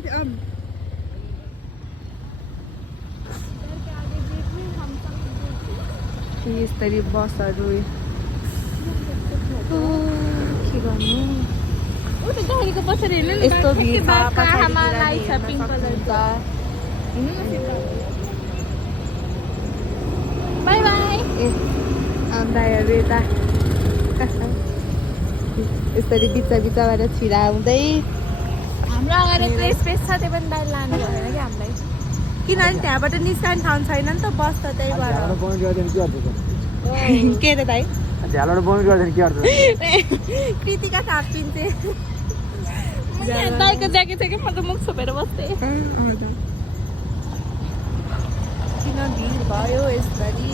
यसरी बसहरू के गर्नु गाडीको पछाडि हेर्नु यस्तो भिड छ पिङ्क कलर बाई बाई दाइहरू यता यसरी बिचबाट छिराउँदै हाम्रो अगाडि चाहिँ स्पेस छ त्यो पनि बाहिर लानु भएन कि हामीलाई किनभने त्यहाँबाट निस्कने ठाउँ छैन नि त बस त त्यही भएर के रे दाइ कृतिका थाप्पिन्थे दाइको ज्याकेट थियो कि म त मुख छोपेर बस्थेँ यसरी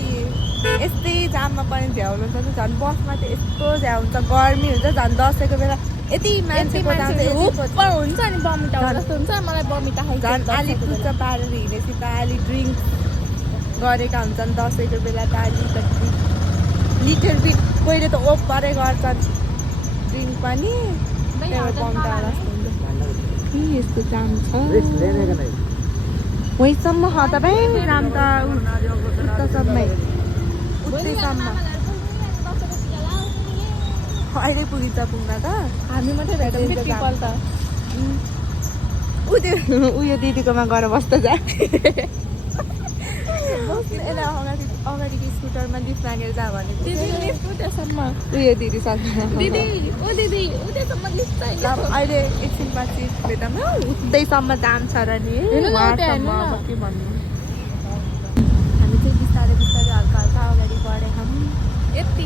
यस्तै जाममा पनि झ्याउनु हुन्छ नि झन् बसमा चाहिँ यस्तो झ्याउ हुन्छ गर्मी हुन्छ झन् दसैँको बेला यति मान्छेको जान्छ हुन्छ अनि बमिट आउँछ जस्तो हुन्छ मलाई बमिट झन् अलिक टुच्च पारेर हिँडेपछि त अलिक ड्रिङ्क गरेका हुन्छन् दसैँको बेला त अलिकति लिटल बिट कोहीले त ओभरै गर्छन् ड्रिङ्क पनि यस्तो जाम छ वहीँसम्म तपाईँ जाम त उतासम्मै उतैसम्म अहिले पुगिन्छ पुग्न त हामी मात्रै भेटौँ कि ट्रिपल त उयो दिदीकोमा गएर बस्दा जा यसलाई अगाडिको स्कुटरमा लिफ्ट मागेर जा भने दिदी लिफ्ट उतासम्म उयो दिदीसँग दिदी उतासम्म लिफ्ट चाहियो अहिले एकछिन पछि भेटौँ न उतैसम्म जाम छ र नि उहाँसम्म अब के भन्नु हामी चाहिँ बिस्तारै बिस्तारै हल्का हल्का अगाडि बढेका छौँ यति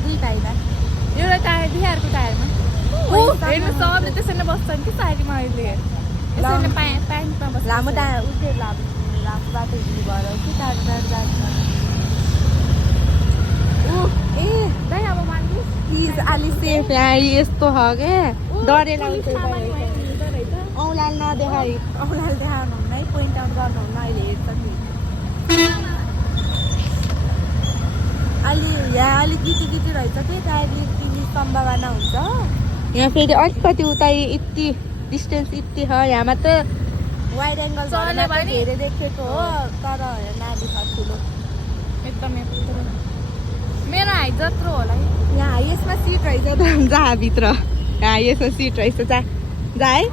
दुई पाइला एउटा टायर दिए अर्को टायरमा हेर्नु सबले त्यसरी नै बस्छन् कि साइडमा अहिले यसरी नै प्यान्टमा बस्छ लामो टाढा उठ्यो लामो बाटो हिँड्नु भएर कि टाढो टाढो जान्छ ए दाइ अब मान्छु प्लिज अलि सेफ यहाँ यस्तो छ क्या डरे लाग्छ औँलाल नदेखाइ औँलाल देखाउनु हुन्न है पोइन्ट आउट गर्नुहुन्न अहिले हेर्छ कि अलि यहाँ अलिक गिटी रहेछ कि टायर लिफ्टिने सम्भावना हुन्छ यहाँ फेरि अलिकति उता यति डिस्टेन्स यति छ यहाँ मात्र वाइड एङ्गल धेरै देखेको हो तर नाली छ ठुलो एकदम मेरो हाइट जत्रो होला है यहाँ यसमा सिट रहेछ त जा भित्र यहाँ यसमा सिट रहेछ जा है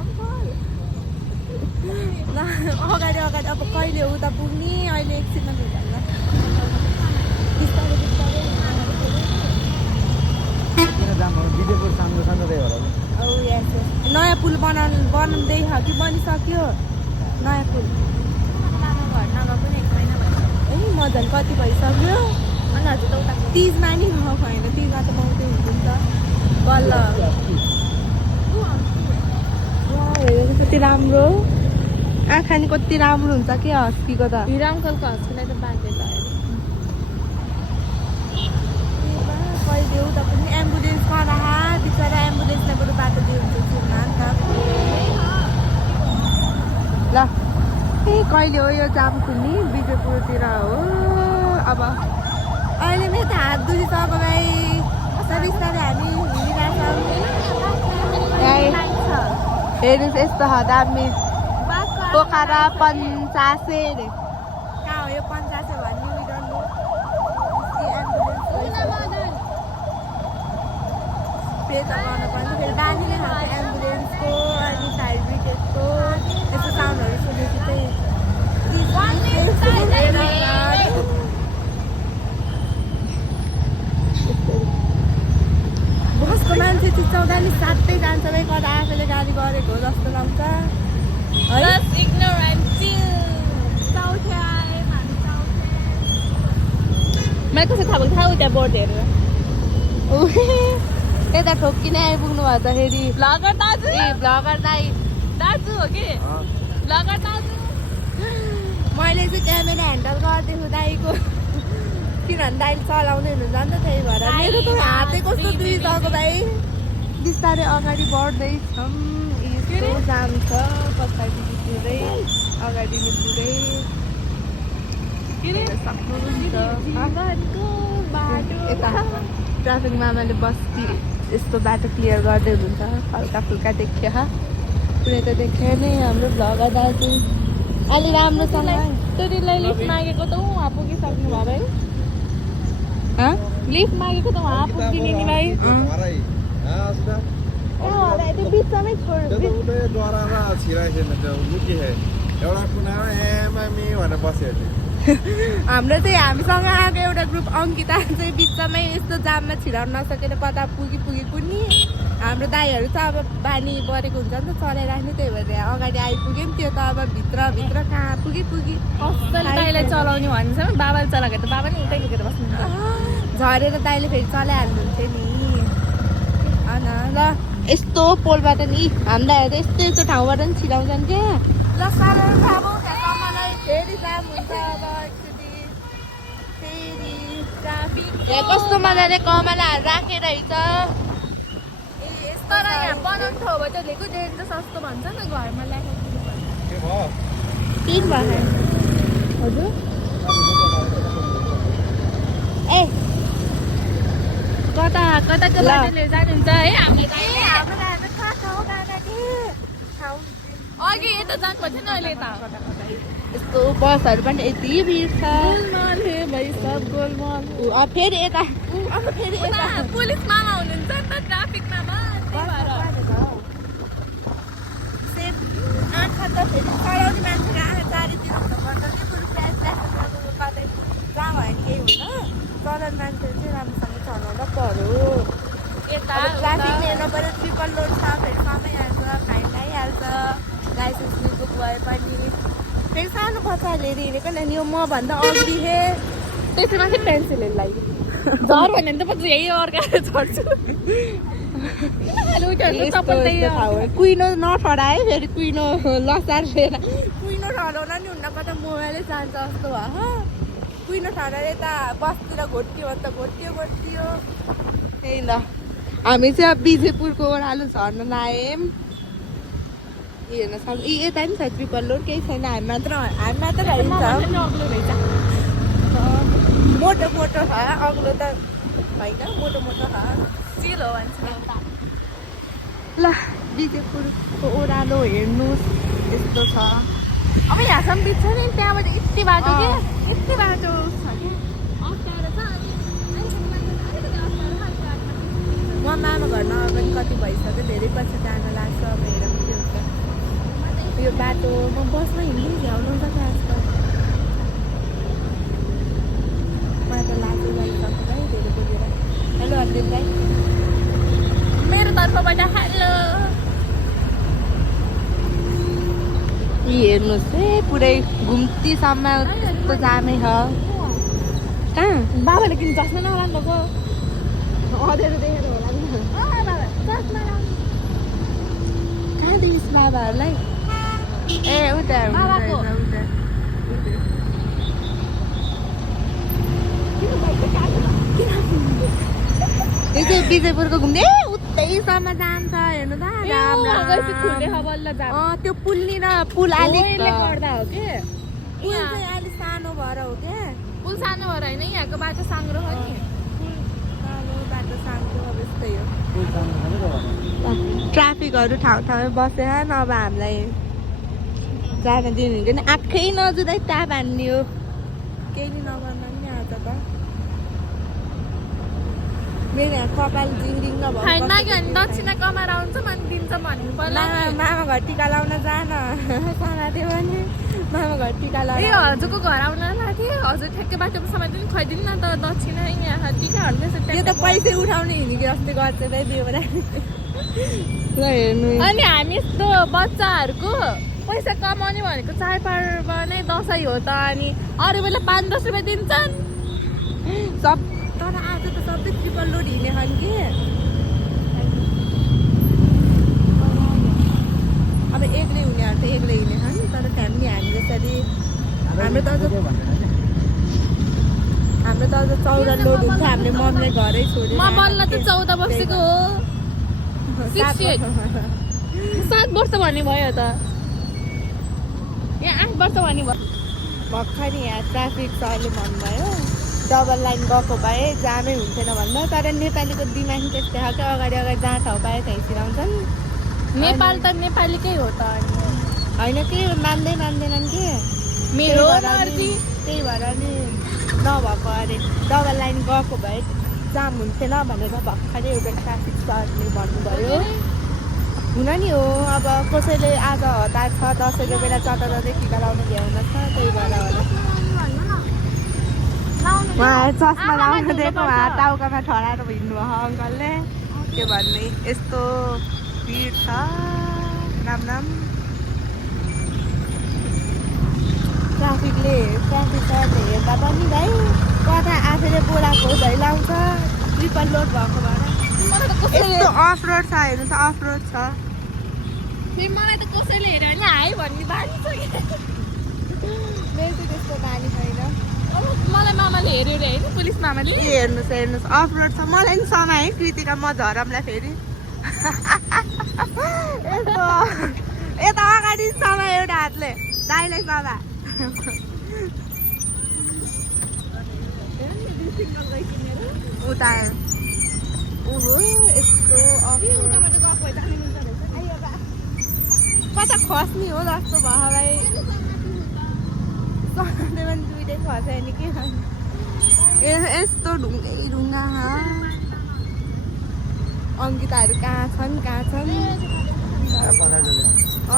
अगाडि अब कहिले उता पुग्ने अहिले एकछिनमा भेटौँ ल बिस्तारै बिस्तारै नयाँ पुल बनाउँदै छ कि बनिसक्यो नयाँ पुल घर नगएको पनि 1 महिना भयो ए मजाले कति भइसक्यो अनि हजुर त उता तिजमा नि गएको होइन तिजमा त पाउँदै हुन्छ नि त बल्ल हेरेको कति राम्रो आँखा नि कति राम्रो हुन्छ के हस्कीको त हिरा अङ्कलको हस्कीलाई त बाँध्दै त कहिले उता पनि एम्बुलेन्स खरा बिचरा एम्बुलेन्सलाई बरु बाटो दियो हुन्छ चिनमा नि त ल ए कहिले हो यो जाम खुल्ने विजयपुरतिर हो अब अहिले मेरो त हात दुखिसक्यो भाइ बिस्तारै हामी हिँडिरहेछौँ हेर्नुहोस् यस्तो छ दामी पोखरा 50 अरे कहाँ हो यो 50 भन्ने उयो पे त गर्नुपर्छ फेरि दामीले खान्छ एम्बुलेन्सको अनि फायर ब्रिगेडको यस्तो साउन्डहरू सुनेपछि चाहिँ बसको मान्छे चिच्याउँदा नि साथै जान्छ भाइ कता आफैले गाडी गरेको हो जस्तो लाग्छ है मैले कसरी थाहा भएको उता बोर्ड हेरेर यता ठोक्किने आइपुग्नु भयो त फेरि भ्लगर दाजु ए भ्लगर दाइ दाजु हो कि भ्लगर दाजु मैले चाहिँ क्यामेरा ह्यान्डल गरिदिएको दाइको किनभने दाइले चलाउँदै हुनुहुन्छ नि त त्यही भएर मेरो त हातै कस्तो दुइसक्यो भाइ बिस्तारै अगाडि बढ्दैछौँ यस्तो जाम छ पछाडि पुरै अगाडि पुरै यता ट्राफिक मामाले बस्ती यस्तो बाटो क्लियर गर्दै हुनुहुन्छ हल्का फुल्का देखियो कुनै त देखियो नै हाम्रो भ्लगर दाजु अलि राम्रोसँग तैँले लिफ्ट मागेको त उहाँ पुगिसक्नु भयो भाइ लिफ्ट मागेको त उहाँ पुगिदिने नि भाइ त्यो बिचमै छोड हाम्रो चाहिँ हामीसँग आएको एउटा ग्रुप अङ्किता चाहिँ बिचमै यस्तो जाममा छिराउन नसकेर कता पुगी कुनी हाम्रो दाईहरू चाहिँ अब बानी परेको हुन्छ नि त चलाइराख्ने त्यही भएर अगाडि आइपुग्यो नि त्यो त अब भित्र कहाँ पुगी कसैले दाइलाई चलाउने भन्छ बाबाले चलाएको त बाबा नि उतै लुकेर बस्नुहुन्छ झरेर दाइले फेरि चलाइहाल्नुहुन्थ्यो नि होइन ल यस्तो पोलबाट नि हामीलाई यस्तो ठाउँबाट नि छिराउँछन् क्या ल साह्रो अब फेरि जाम हुन्छ अब एकचोटि यहाँ कस्तो मजाले कमलाहरू राखेरहेछ तर यहाँ बनाउनु ठाउँमा चाहिँ ल्याएको डेन चाहिँ सस्तो भन्छ नि घरमा ल्याएको तिन भयो हजुर ए कता कताको ल। बाटोले जानुहुन्छ है हामीले अघि यता जानुपर्छ नि अहिले त यस्तो बसहरू पनि यति भिड छ गोलमाल हे भाइ सब गोलमाल फेरि यता अब फेरि यता पुलिस मामा हुनुहुन्छ नि त ट्राफिकमा आँखा त फेरि चढाउने मान्छे आँखा चारैतिर हुनुपर्छ कि बरु प्याज कतै जहाँ भयो नि केही हुन्न चलाउने मान्छेहरू चाहिँ राम्रोसँग चलाउँदा पऱ्यो यता ट्राफिक हेर्नु पऱ्यो ट्रिपल लोड छ फेरि समय हाल्छ फाइन आइहाल्छ लाइसेन्स बुक भए पनि फेरि सानो बच्चाहरूले हिँडेको नि यो मभन्दा अघि हे त्यसै माथि पेन्सिलले लागि झर भन्यो भने त पछि यही अर्काले झर्छु कुइनो नठडाए फेरि कुइनो लसार फेर कुइनो ठडाउन नि हुन्न कता मोबाइलै जान्छ जस्तो भयो कुइनो ठडाएर यता बसतिर घोट्यो भने त घोट्यो त्यही ल हामी चाहिँ अब बिजेपुरको ओह्रालो झर्न लायौँ हेर्न सक्छ यता नि छ ट्रिपल लोड केही छैन हामी मात्र हिँड्छ अग्लो रहेछ मोटो छ अग्लो त होइन मोटो छ चिल हो भन्छ ल बिजेपुरको ओह्रालो हेर्नुहोस् यस्तो छ अब यहाँसम्म बित्छ नि त्यहाँबाट यति बाटो के यति बाटो छ कि अप्ठ्यारो छ म मामा घर नआएर पनि कति भइसक्यो धेरै पछि जान लाग्छ अब हेरौँ के हुन्छ यो बाटो म बसमा हिँड्नु भ्याउनु त आजकल मलाई त लाग्यो गइसक्यो है धेरै बुझेर हेलो हर्देव भाइ मेरो तर्फबाट हेलो हेर्नुहोस् है पुरै घुम्तीसम्म यस्तो जामै छ कहाँ बाबाले किन चस्मा नलाउनु भएको अँध्यारो देखेर होला नि कहाँ देखिस् बाबाहरूलाई ए उता बाबाको। यो चाहिँ बिजयपुरको घुम्ने उतैसम्म जान्छ हेर्नु त राम त्यो पुल नि र पुल अलिक गर्दा हो कि पुल चाहिँ अलिक सानो भएर हो क्या पुल सानो भएर होइन यहाँको बाटो साङ्ग्रो हो नि सानो बाटो सानो अब यस्तै हो ट्राफिकहरू ठाउँमा बसेर नभए हामीलाई जान दिनुहुन्थ्यो नि आँखै नजुँदै टाप हान्ने हो केही नि नगर्नु नि आज त मेरो यहाँ कपाल जिङजिङ नभएको फाइन माग्यो भने दक्षिणा कमाएर आउँछ अनि दिन्छ भन्नु पर्ला मामा घर टिका लाउन जान समात्यो भने मामा घर टिका ए लाउन हजुरको घर आउन लाथे हजुर ठ्याक्कै बाटोमा समाइदिनु खुवाइदिनु न त दक्षिणा यहाँ टिका हल्दैछ यो त पैसै उठाउने हिँडेको जस्तै गर्छ त बेहोरा ल हेर्नु अनि हामी यस्तो बच्चाहरूको पैसा कमाउने भनेको चाडबाडमा नै दसैँ हो त अनि अरू बेला 5-10 रुपियाँ दिन्छन् सब तर आज त सबै ट्रिपल लोड हिँडेछन् कि अब एक्लै हुनेहरू त एक्लै हिँडेछन् तर फ्यामिली हामी जसरी हाम्रो त अझ 14 लोड हुन्छ हामीले मम्मीलाई घरै छोडेर म बल्ल त 14 वर्षको हो 68 7 वर्ष भन्ने भयो त यहाँ 8 वर्ष भन्ने भयो भर्खर यहाँ ट्राफिक सरले भन्नुभयो डबल लाइन गएको भए जामै हुन्थेन भन्दा तर नेपालीको दिमाग त्यस्तै हो क्या अगाडि जहाँ ठाउँ पाए त्यहीँ छिराउँछन् नेपाल त नेपालीकै हो त अनि होइन के मान्दैनन् कि मेरो त्यही भएर मर्जी त्यही भएर नि नभएको अरे डबल लाइन गएको भए जाम हुन्थेन भनेर भर्खरै एउटा ट्राफिक सरले भन्नुभयो हुन नि हो अब कसैले आज हतार छ दसैँको बेला चटाउँदै टिका लाउनु भ्याउन छ त्यही भएर होला उहाँ चस्मा लाउनु दिएको उहाँ टाउकामा ठडाएर हिँड्नुभयो अङ्कलले के भन्ने यस्तो भिड छ राम ट्राफिक सरले हेर्दा पनि भाइ कता आफैले बोलाएको झैलाउँछ ट्रिपल लोड भएको भएर यस्तो अफ रोड छ हेर्नु त अफ रोड छ फेरि मलाई त कसैले हेऱ्यो भने हाई भन्ने बानी छ कि मेरो चाहिँ त्यस्तो बानी छैन अब मलाई मामाले हेऱ्यो अरे होइन पुलिस मामाले हेर्नुहोस् अफ रोड छ मलाई नि समाए कृतिका म झरमलाई फेरि यता अगाडि समा एउटा हातले दाइलाई समा उता ओहो यस्तो कता खस्ने हो जस्तो भयो भाइ सधैँ पनि दुइटै खस्यो नि के यस्तो ढुङ्गा अङ्किताहरू कहाँ छन्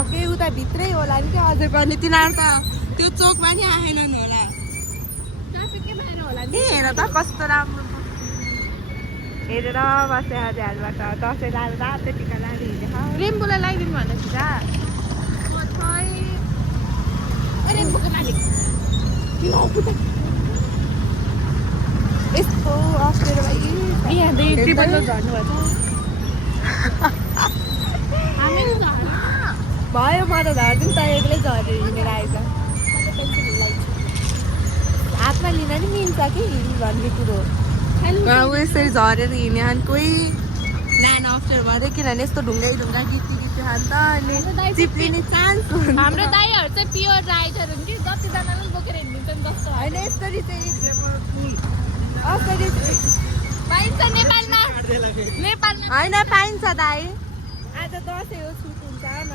केही उता भित्रै होला नि क्या अझै पनि तिनीहरू त त्यो चोकमा नि आएनन् होला ए हेर त कस्तो राम्रो हेरेर बसे हजुरबाट दसैँ लाएर रातो टिका लाएर हिँडेको रेम्बोलाई लगाइदिनु भनेको छ रेम्बोको मालिक यस्तो अप्ठ्यारो यहाँ ट्रिपल झर्नु भयो म त झर्दिनँ त एक्लै झरेर हिँडेर आएछ हातमा लिन नि मिल्छ कि भन्ने कुरो यसरी झरेर हिँड्यो अनि कोही नाना अप्ठ्यारो भयो किनभने यस्तो ढुङ्गा गिटी खान्छ अनि चिप्लिने चान्स हुन्छ हाम्रो दाइहरू चाहिँ प्योर राइडर हुन् कि जतिजनाले बोकेर हिँड्दिन्छन् जस्तो होइन यसरी चाहिँ यसरी पाइन्छ नेपालमा होइन पाइन्छ दाइ आज दसैँ हो छुट हुन्छ न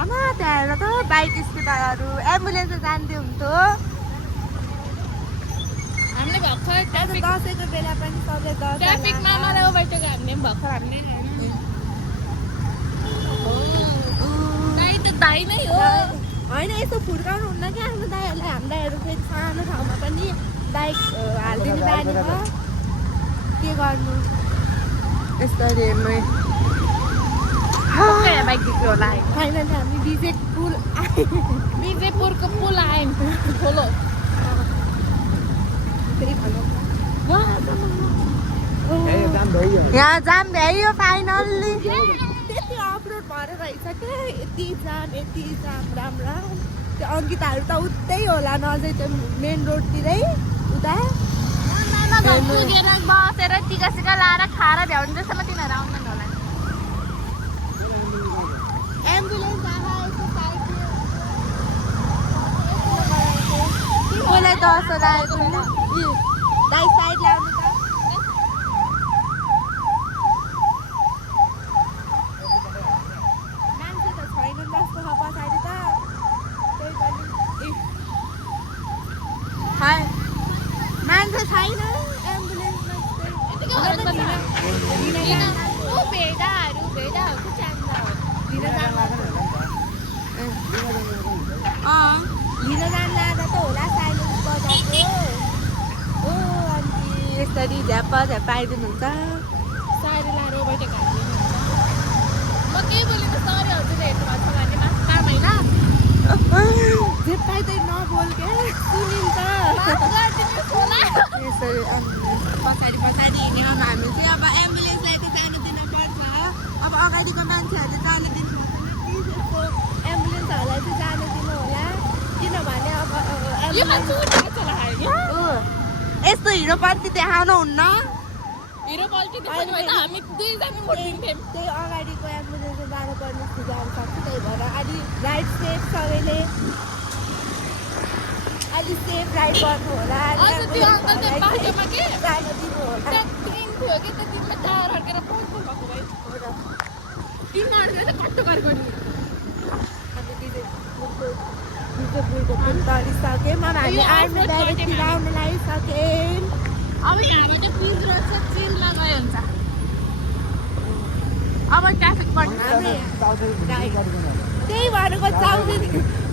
आमा त्यहाँ हेर त बाइक स्कुटरहरू एम्बुलेन्स जान्थ्यो हुन्थ्यो हामीले भर्खर दसैँको बेला पनि सबले ट्राफिकमा मलाई ओभरटेक हामीले पनि भर्खर हामीले दाइ त दाइ नै हो होइन यस्तो फुर्काउनु हुन्न कि आफ्नो दाइहरूलाई हाम्रो दाइहरू फेरि सानो ठाउँमा पनि बाइक हालिदिनु बानी भयो के गर्नु यसरी हेर्नु बाइक बिग्रियो होला फाइनली हामी विजयपुरको पुल आयौँ ठुलो यहाँ जाम भ्याइयो फाइनल्ली त्यति अफरोड भएर रहेछ क्या यति जाम राम्रो त्यो अङ्किताहरू त उतै होला न अझै त्यो मेन रोडतिरै उता पुगेर बसेर टिका सिका लाएर खाएर भ्याउनु जसम्म तिनीहरू आउँदैन होला एम्बुलेन्स कसलाई दसो लागेको छैन दाइ साइड ल्याउनु त मान्छे त छैन जस्तो छ पछाडि त त्यही पनि मान्छे छैन एम्बुलेन्समा भेडाहरूको च्याङ्गा हो लिन जान लाँदा त होला साइलेन्स बजाएको हो अनि यसरी झ्याप्प आइदिनुहुन्छ सारी लाएर ओभरटेक हालिदिनु म केही बोलेको सरी हजुरले हेर्नु भएको छ भने माथि काम होइन जे पाइ चाहिँ नबोल के सुनिन्छ यसरी पछाडि हिँड्यौँ हामी चाहिँ अब एम्बुलेन्सलाई त जानु दिनुपर्छ अब अगाडिको मान्छेहरूले जानु दिनु एम्बुलेन्सहरूलाई चाहिँ जानु दिनु होला किनभने अब यस्तो हिरो पल्टी देखाउनु हुन्न हिरो पल्टी देखाउनु होइन हामी दुईजना मोडिदिन्थ्यौँ त्यही अगाडिको एम्बुलेन्समा जानुपर्ने जानु सक्छ त्यही भएर अलिक राइड सेफ सबैले अलिक सेफ राइड गर्नु होला त्यो अङ्कल चाहिँ बाटोमा के जानु दिनु होला ट्रेन थियो कि त्यो दिनमा टायर अड्केर पल्टो भएको भाइ तिनीहरूले चाहिँ कट्टो गरेको नि बिजयपुरको पुल तरिसक्यौँ अब हामी आर्मी ब्यारेकतिर आउनु लागिसक्यौँ अब यहाँबाट चाहिँ पुल रोड छ चिलमा गयो हुन्छ अब ट्राफिक बढ्नु त्यही भनेको चाउमिन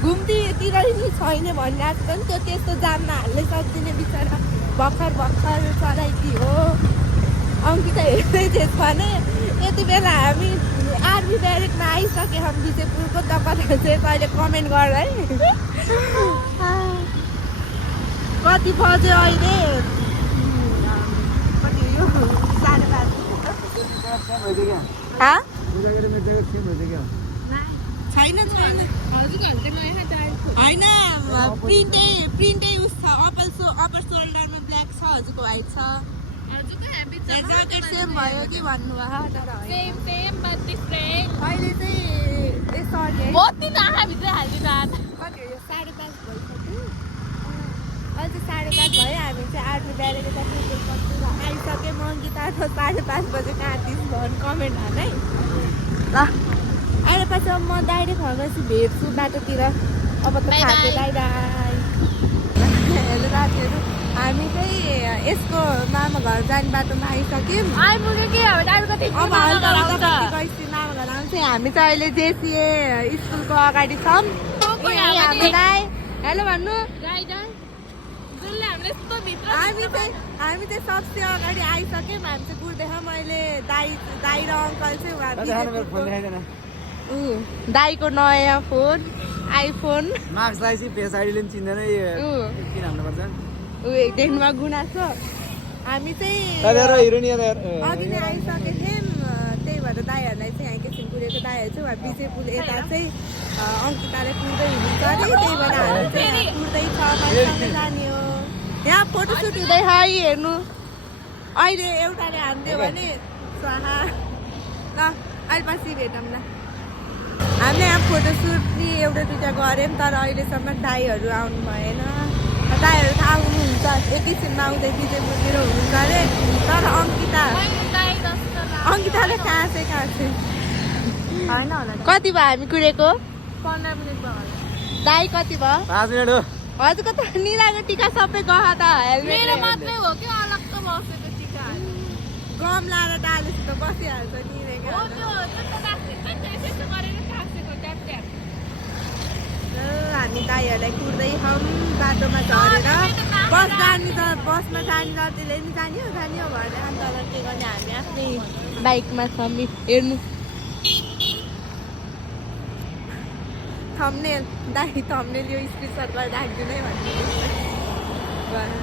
घुम्तीतिर नि छैन भनिरहेको छ नि त्यो त्यस्तो जाममा हाल्नै सक्दिनँ बिचरा भर्खर चलाइदियो हो अङ्किता हेर्दै थिएछ भने यति बेला हामी आर्मी ब्यारेकमा आइसक्यो हामी विजयपुरको तपाईँहरू चाहिँ कहिले कमेन्ट गर है कति बज्यो अहिले कति यो 5:30 छैन हजुर घन्टे नयाँ टायर होइन प्रिन्टै उस छ अप्पर सोल्डरमा ब्ल्याक छ हजुरको व्हाइट छ ज्याकेट सेम भयो कि भन्नुभयो अहिले चाहिँ सरी है बहुत दिन आँखाभित्रै हालिदिनु आज कति हो यो 5:30 भइसक्यो अहिले चाहिँ 5:30 भयो हामी चाहिँ आर्मी ब्यारेको आइसक्यौँ अङ्किता 5:30 बजे कहाँ दिस भन्नु कमेन्ट हाल है ल अहिले पछि म डाइरेक्ट फर्केपछि भेट्छु बाटोतिर अब त खाएको बाई हेलो साथीहरू हामी चाहिँ यसको मामा घर जाने बाटोमा आइसक्यौँ आइपुग्यो कि अब हल्का हल्का गइसक्यो मामा घर आउँछ हामी चाहिँ अहिले जेसिए स्कुलको अगाडि छौँ हाम्रो दाइ हेलो भन्नु हामी चाहिँ सबसे अगाडि आइसक्यौँ हामी चाहिँ कुर्दैछौँ मैले दाइ र अङ्कल चाहिँ दाइको नयाँ फोन आइफोन मार्क्स लगाएपछि फेस आइडीले पनि चिन्दैन किन हाल्नुपर्छ देख्नुमा गुनासो हामी चाहिँ हिरोइन अघि नै आइसकेको थियौँ त्यही भएर दाइहरूलाई चाहिँ यहाँ एकैछिन कुरेको दाइहरू चाहिँ उहाँ बिजे पुल यता चाहिँ अङ्किताले कुर्दै हुनुहुन्छ अरे त्यही भएर हामी चाहिँ यहाँ कुर्दै छ जाने हो यहाँ फोटोसुट हुँदै है हेर्नु अहिले एउटाले हानिदियो भने स्वाहा ल अहिले पछि भेटौँ न हामीले यहाँ फोटोसुट नि एउटा दुइटा गऱ्यौँ तर अहिलेसम्म दाइहरू आउनु भएन दाइहरू त आउनुहुन्छ एकैछिनमा आउँदै बिजे पुलतिर हुनुहुन्छ अरे तर अङ्किताले कहाँ चाहिँ होइन होला कति भयो हामी कुरेको 15 मिनट भयो होला दाइ कति भयो 5 मिनट हो हजुरको त निराको टिका सबै गह त मेरो मात्रै हो कि अलग त बसेको टिका गम लाएर डालेपछि त बसिहाल्छ निरेको हो त्यो त्यस्तो राख्छ त्यस्तो गरेर राखेको ट्याप हामी दाइहरूलाई कुर्दैछौँ बाटोमा झरेर बसमा जाने जतिले नि जाने हो भनेर अन्त के गर्ने हामी आफ्नै बाइकमा छौँ हेर्नु थम्नेल दाइ थम्नेल यो स्क्रिनसट गरेर राखिदिनु है भन्नु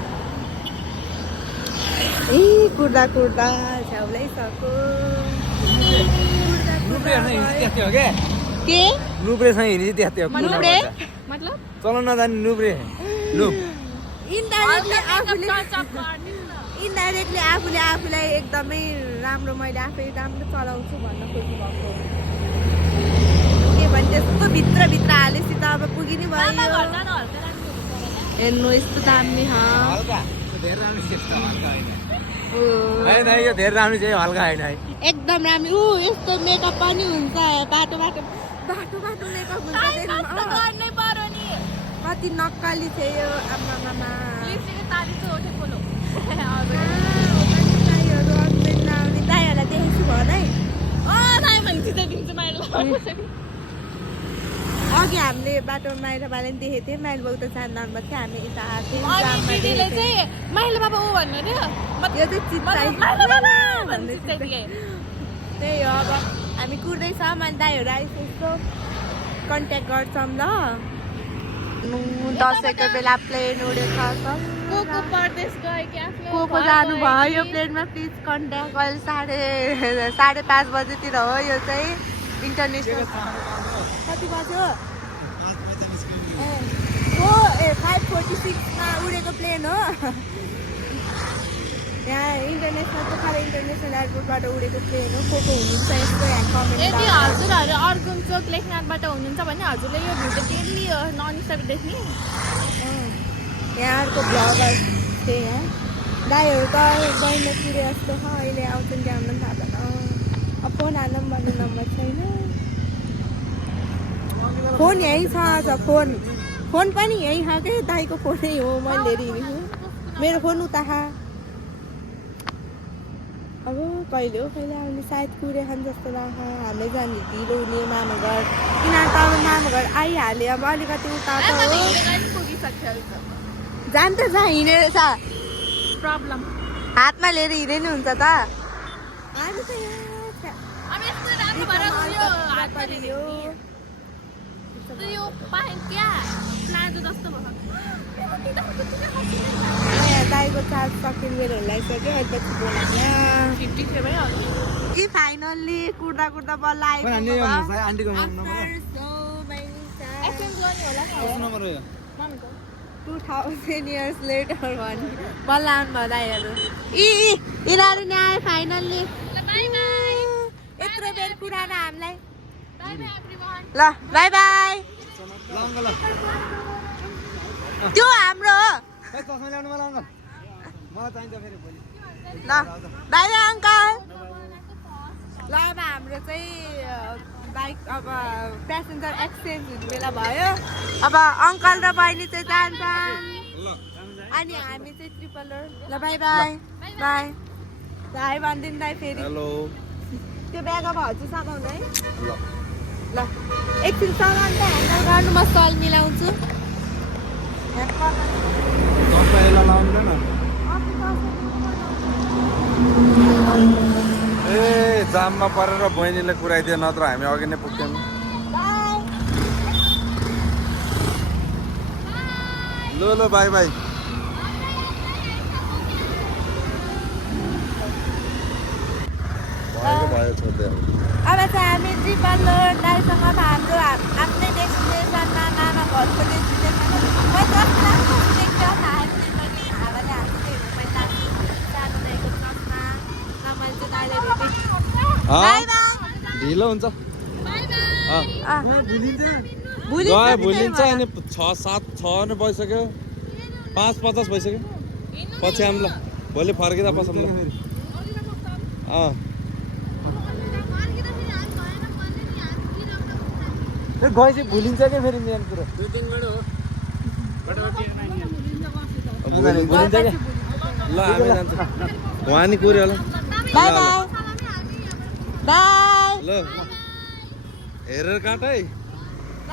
ए कुर्दा झ्याउलै सक्यो के नुब्रेसँग हिँड्ने चाहिँ त्यस्तै हो नुब्रे मतलब चलाउन नजाने नुब्रे नुब इन्डाइरेक्टली आफूले आफूलाई एकदमै राम्रो मैले आफै राम्रो चलाउँछु भन्न खोज्नु भएको के भने त्यस्तो भित्र हालेपछि त अब पुगि नै भयो हेर्नु यस्तो दामी हल्का धेरै राम्रो सेक्स हल्का होइन यो धेरै राम्रो चाहिँ हल्का होइन है एकदम राम्रो यस्तो मेकअप पनि हुन्छ बाटो मेकअप हुन्छ गर्नै पर्यो नि कति नक्कली थियो आमामा लिपस्टिक ताली चाहिँ उठे बोलो दाइहरूलाई देखेको छु भन है दाइ भने दिन्छु मैले अघि हामीले बाटोमा माइला बाले पनि देखेको थियौँ माइल बाउ त जान्दामा थियो हामी यता अनि दिदीले चाहिँ माइला बाबा ऊ भन्नु रे यो चाहिँ चित्ताइ माइला बाबा भन्दै चाहिँ त्यही हो अब हामी कुर्दैछौँ अनि दाइहरू आइसकेको कन्ट्याक्ट गर्छौँ ल दसैँको बेला प्लेन उडेको को परदेश गयो कि आफ्नो को जानु भयो यो प्लेनमा प्लिज कन्ट्याक्ट अहिले 5:30 बजेतिर हो यो चाहिँ इन्टरनेसनल कति बज्यो 5:46 मा उडेको प्लेन हो यहाँ इन्टरनेसनल पोखरा इन्टरनेसनल एयरपोर्टबाट उडेको प्लेन हो को हुनुहुन्छ यसको यहाँ कमेन्ट यदि हजुरहरू अर्जुन चोक लेखनाथबाट हुनुहुन्छ भने हजुरले यो भिडियो डेली नन स्टप देख्ने यहाँहरूको भ्लगर त्यही हो दाइहरू त बहिनीतिर जस्तो छ अहिले आउँछन् कि आउनु थाहा भएन अब फोन हाल्नु पनि भन्ने नम्बर छैन फोन यहीँ छ आज फोन पनि यहीँ छ कि दाइको फोनै हो मैले हेरी हिँडेको मेरो फोन उता अब कहिले हो कहिले आउने सायद कुरेखान जस्तो लाग्छ हामीले जाने ढिलो हुने मामा घर किनभने त अब मामा घर आइहाल्यो अब अलिकति उता त हो जान त जहाँ हिँडेर छ प्रब्लम हातमा लिएर हिँडे नि हुन्छ त हामी त अब यस्तो राम्रो भएर यो हातमा लियो यो पाएँ क्या प्लाजो जस्तो भयो दाइको चार्ज सकिन मेरो लागिसक्यो एकपछि बोलाएको 50 थियो भइहाल्यो कि फाइनल्ली कुर्दा बल्ल आन्टीको एक्सचेन्ज गर्ने होला 2000 years later भन्ने बल्लान भदाइहरू यिनीहरू नि आयो फाइनल्ली यत्रो बेर पुरानो हामीलाई ल बाई बाई त्यो हाम्रो हो ल बाई बाई अङ्कल ल अब हाम्रो चाहिँ बाइक अब प्यासेन्जर एक्सचेन्ज हुने बेला भयो अब अङ्कल र बहिनी चाहिँ जान्छन् अनि हामी चाहिँ ट्रिपलर ल बाई बाई बाई हाई भनिदिनु दाइ फेरि हेलो त्यो ब्याग अब हजुर सघाउनु है ल एकछिन सघाउनु त ह्यान्डल गर्नु म सल मिलाउँछु ए जाममा परेर बहिनीले कुराइदियो नत्र हामी अघि नै पुग्थ्यौँ ल ल बाई बाई भयो छोड्दै अब चाहिँ हामी ट्रिपलर दाइसँग अब हाम्रो आफ्नै डेस्टिनेसनमा मामा घरको डेस्टिनेसनमा म चस्मा देख्छ हातले पनि हावाले हामीले हेर्नु सानो दाइको चस्मा र मैले चाहिँ दाइलाई भेटेँ बाई बाई ढिलो हुन्छ भुलिन्छ अनि 6-7 नै भइसक्यो 5:50 भइसक्यो पछि आऊँ ल भोलि फर्किँदा पसौँ ल गए चाहिँ भुलिन्छ क्या फेरि मेन कुरो भुलिन्छ क्या ल हामी जान्छौँ उहाँ नि कुर्यो होला बाई बाई बाई ल हेरेर काट है ल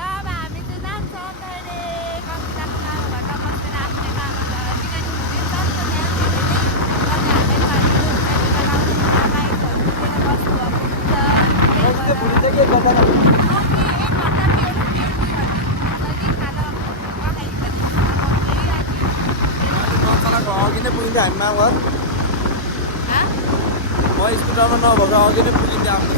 अब हामी चाहिँ जान्छौँ अहिले कम्प्युटरको मामाबाट बसेर आफ्नै मामा घर भुलिन्छ के गर्दा अघि नै पुगिन्छ हामी मामा घर म स्कुटरमा नभएको अघि नै पुगिन्छ आफ्नो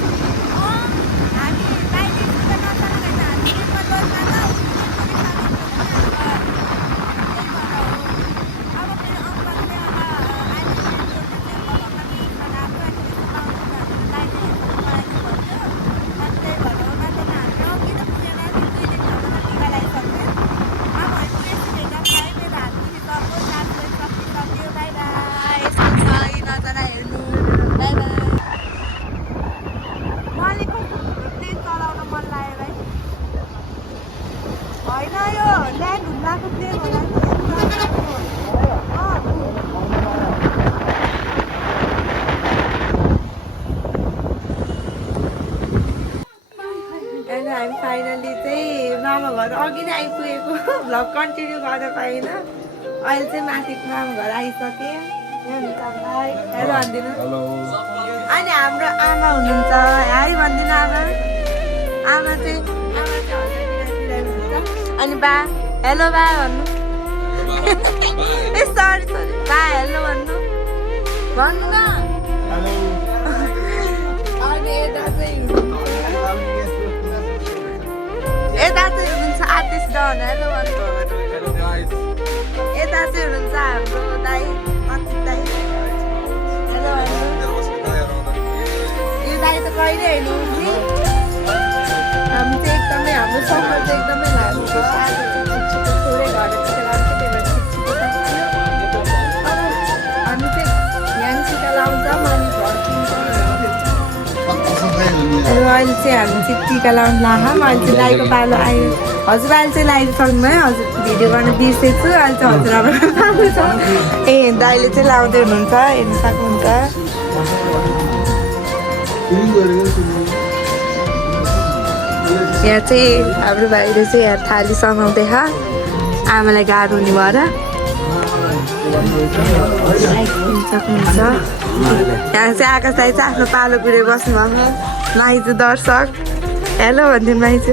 हामी फाइनली चाहिँ मामा घर अघि नै आइपुगेको भ्लग कन्टिन्यू गर्न पाइनँ अहिले चाहिँ माथि मामा घर आइसकेँ हेलो भनिदिनु अनि हाम्रो आमा हुनुहुन्छ हाई भनिदिनु आमा चाहिँ हुनुहुन्छ अनि बा हेलो बा भन्नु ए सरी बा हेलो भन्नु भन्नु न अनि यता चाहिँ हुनुहुन्छ आर्टिस्ट डन हेलो भन्नु यता चाहिँ हुनुहुन्छ हाम्रो दाइ अति दाइ हेलो भन्नु यो दाइ त कहिले हेर्नु हामी चाहिँ एकदमै हाम्रो सफर चाहिँ एकदमै लामो छ थोरै घरतिर लाग्छ त्यही भएर हामी चाहिँ याङसिका लाउँछ अनि घर अहिले चाहिँ हामी चाहिँ टिका लाउनु लाग्छौँ अहिले चाहिँ दाइको पालो आयो हजुर अहिले चाहिँ लगाइसक्नु भयो हजुर भिडियो गर्न बिर्सेछु अहिले चाहिँ हजुरआमाको पालो छ ए दाइले चाहिँ लाउँदै हुनुहुन्छ हेर्नु सक्नुहुन्छ यहाँ चाहिँ हाम्रो भाइले चाहिँ यहाँ थाली समाउँदै आमालाई गाह्रो हुने भएर सक्नुहुन्छ यहाँ चाहिँ आकाश दाइ चाहिँ आफ्नो पालो पुरै बस्नु भएको माइजू दर्शक हेलो भनिदिनु माइजू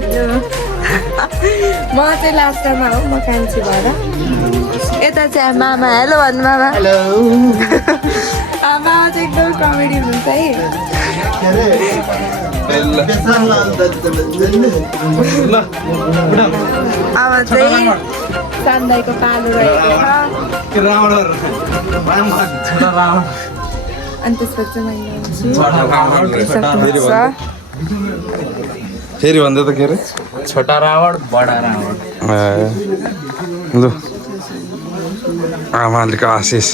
म चाहिँ लास्टमा हो म कान्छी भएर यता चाहिँ मामा हेलो भन्नु मामा हेलो आमा चाहिँ एकदम कमेडी हुनुहुन्छ है अब चाहिँ सान्दाईको पालो रहेको छ अनि त्यसपछि मैले फेरि भन्दा त के अरे छोटा रावण बडा रावण लु आमालेको आशिष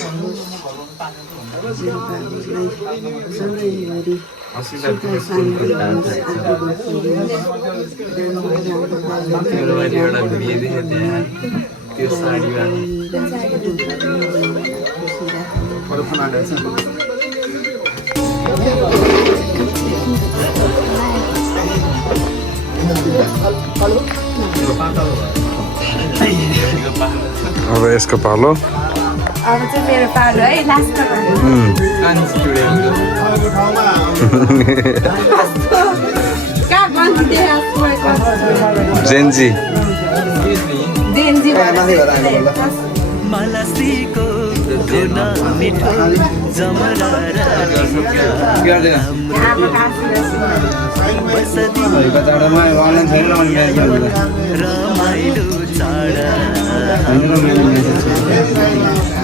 एउटा भिडियो देखेँ त्यहाँ त्यो साडीमा अब यसको पालो अब चाहिँ मेरो पालो है लास्टमा कहाँ बन्दी जेन्जी जेन्जी मलसीको धुन मिठो जमरा रमाइलो चाडा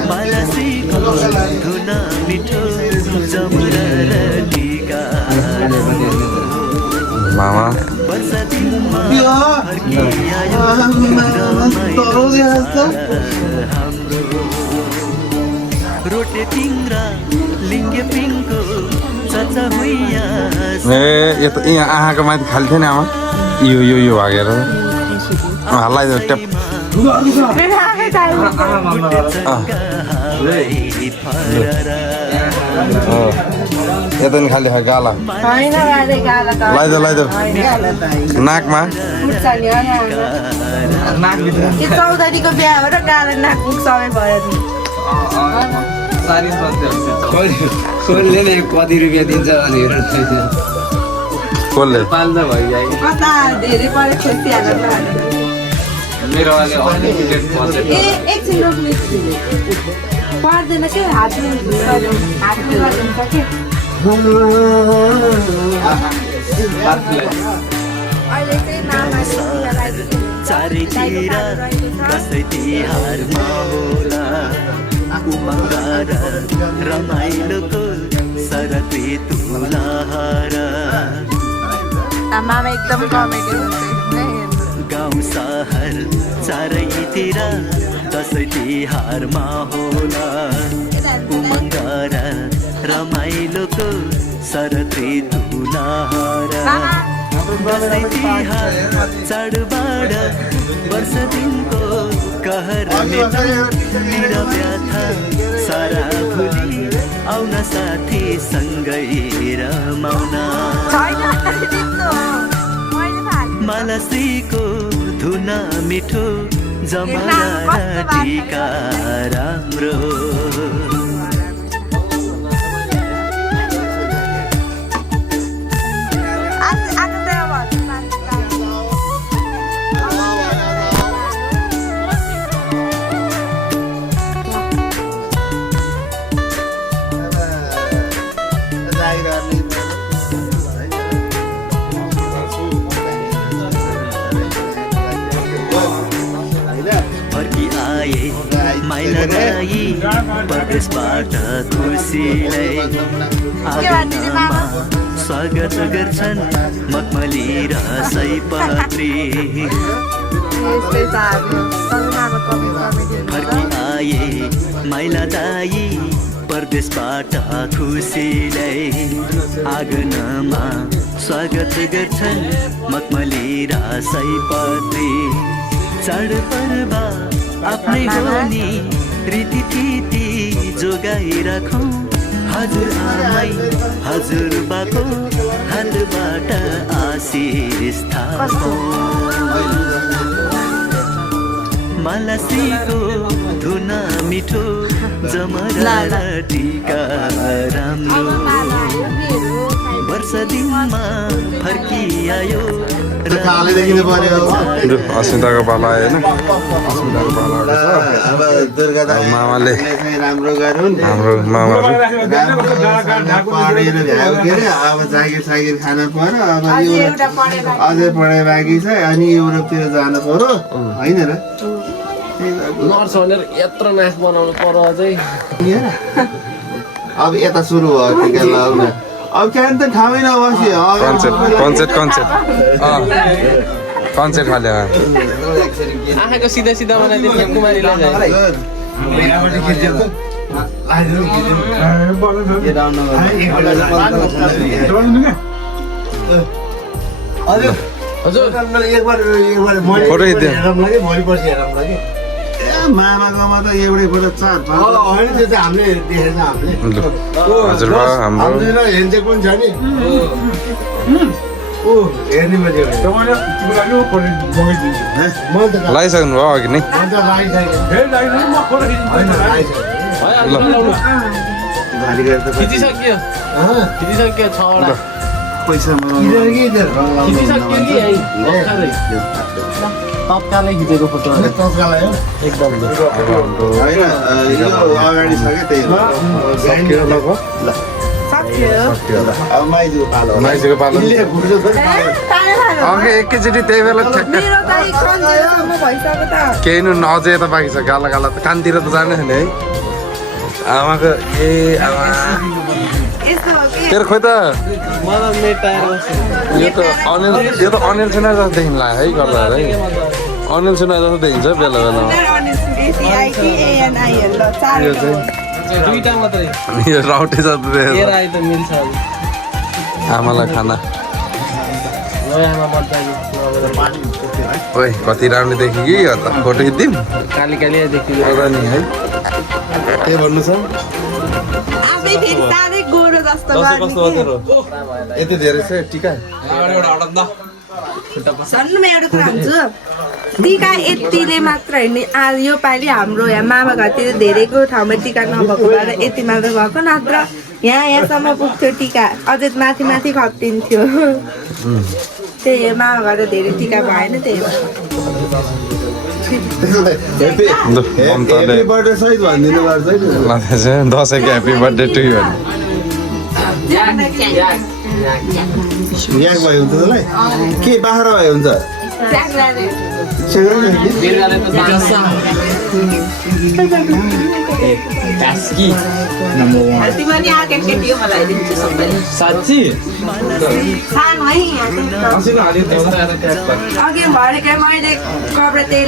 मलसीको धुन मिठो जमरा टिका मामा वर्ष दिनमा फर्किआयो रमाइलो हाम्रो रोटे पिङ्रा लिङ्गे पिङको चचा हुइया ए यो त यहाँ आँखाको माथि खाली थियो नि आमा यो भागेर हल्लाइदियो टेप यता नि खाली गाला होइन लगाइदेऊ नाकमा चौधरीको बिहा हो र गाला नाक मुख सबै भयो कसले नै कति रुपियाँ दिन्छ भनेर कसले पाल्दा भइजायो कता धेरै परे खेल्थिहाल्छ मेरो अहिले अनलिमिटेड बजेट एकछिन रोक्नु पर्दैन के हातले गरिदिन्छ के अहिले चाहिँ मामाले चारैतिर दसैँ तिहारमा होला उमङ्ग र रमाइलोको शरद ऋतु लहर मामा एकदम कमेडी हुन्छ गाउँ सहर चारैतिर दसैँ तिहारमा होला उमङ्ग र रमाइलोको शरद ऋतु लहर दसैँ तिहार चाडबाड वर्ष दिनको कहर मेरा व्यथा सारा भुली आउन साथी सँगै रमाउन मलसीको धुन मिठो जमरा टिका राम्रो माइला राई परदेशबाट खुसीलाई आगमनमा स्वागत गर्छन् मखमली र सयपत्री फर्की आए माइला दाई परदेशबाट खुसीलाई आगमनमा स्वागत गर्छन् मखमली र सयपत्री चाडपर्व आफ्नै हो नि रीतिथिति जोगाइराखौँ हजुर आमै हजुरबाको हातबाट आशिष थापौँ मलसीको धुन मिठो जमरा टिका राम्रो वर्ष दिनमा फर्किआयो अस्मिताको पालो आयो होइन अस्मिताको पालो आएको छ मामाले राम्रो गरून् हाम्रो मामाहरू पढेर भ्यायो के अरे अब जागिर सागिर खान पर्यो अब अझै पढाइ बाँकी छ अनि युरोपतिर जानु पर्यो होइन र नर्स भनेर यत्रो नाक बनाउनु पर्यो अझै अब यता सुरु भयो टिका लगाउन अब क्यान त ठाउँै नबस्यो कन्सेप्ट खाले आँखाको सिधा सिधा बनाइदिनु कुमारीलाई हजुर फोटो खिच्दियो मामाकोमा त एउटै फोटो 4-5 हजुर हाम्रो लगाइसक्नु भयो अघि नै खिचिसक्यो 6वटा पैसा तत्कालै खिचेको फोटो एकदम होइन यो अगाडि छ क्या त्यही अब माइजूको पालो माइजूको पालो अघि एकैचोटि त्यही बेला ठ्याक्क केही नु अझै यता बाँकी छ गाला गाला त कानतिर त जाने छैन है आमाको ए आमा तेरो खोइ त यो त अनिल सुना जस्तो देखिन लाग्यो है गर्दा है अनिल सुना जस्तो देखिन्छ बेला बेलामा दुईटा मात्रै यो राउटे जस्तो देखिन्छ आइ त मिल्छ आमालाई खाना ओइ कति राम्रो देखि कि यो त फोटो खिच्दिउँ काली काली देखि अझ नि है के भन्नु छ यति धेरै छ टिका सन्नुमा एउटा कुरा भन्छु टिका यतिले मात्र होइन आज यो पालि हाम्रो यहाँ मामा घरतिर धेरैको ठाउँमा टिका नभएको भएर यति मात्र भएको नत्र यहाँसम्म पुग्थ्यो टिका अझै माथि माथि खप्टिन्थ्यो त्यही हो मामा घर धेरै टिका भएन त्यही हेप्पी बर्थडे सहित भनिदिनु पर्छ दसैँको ह्याप्पी बर्थडे टु यु याक भयो हुन्छ तँलाई के बाख्रा भयो हुन्छ साँच्ची अघि भरेकै मैले कपडा त्यही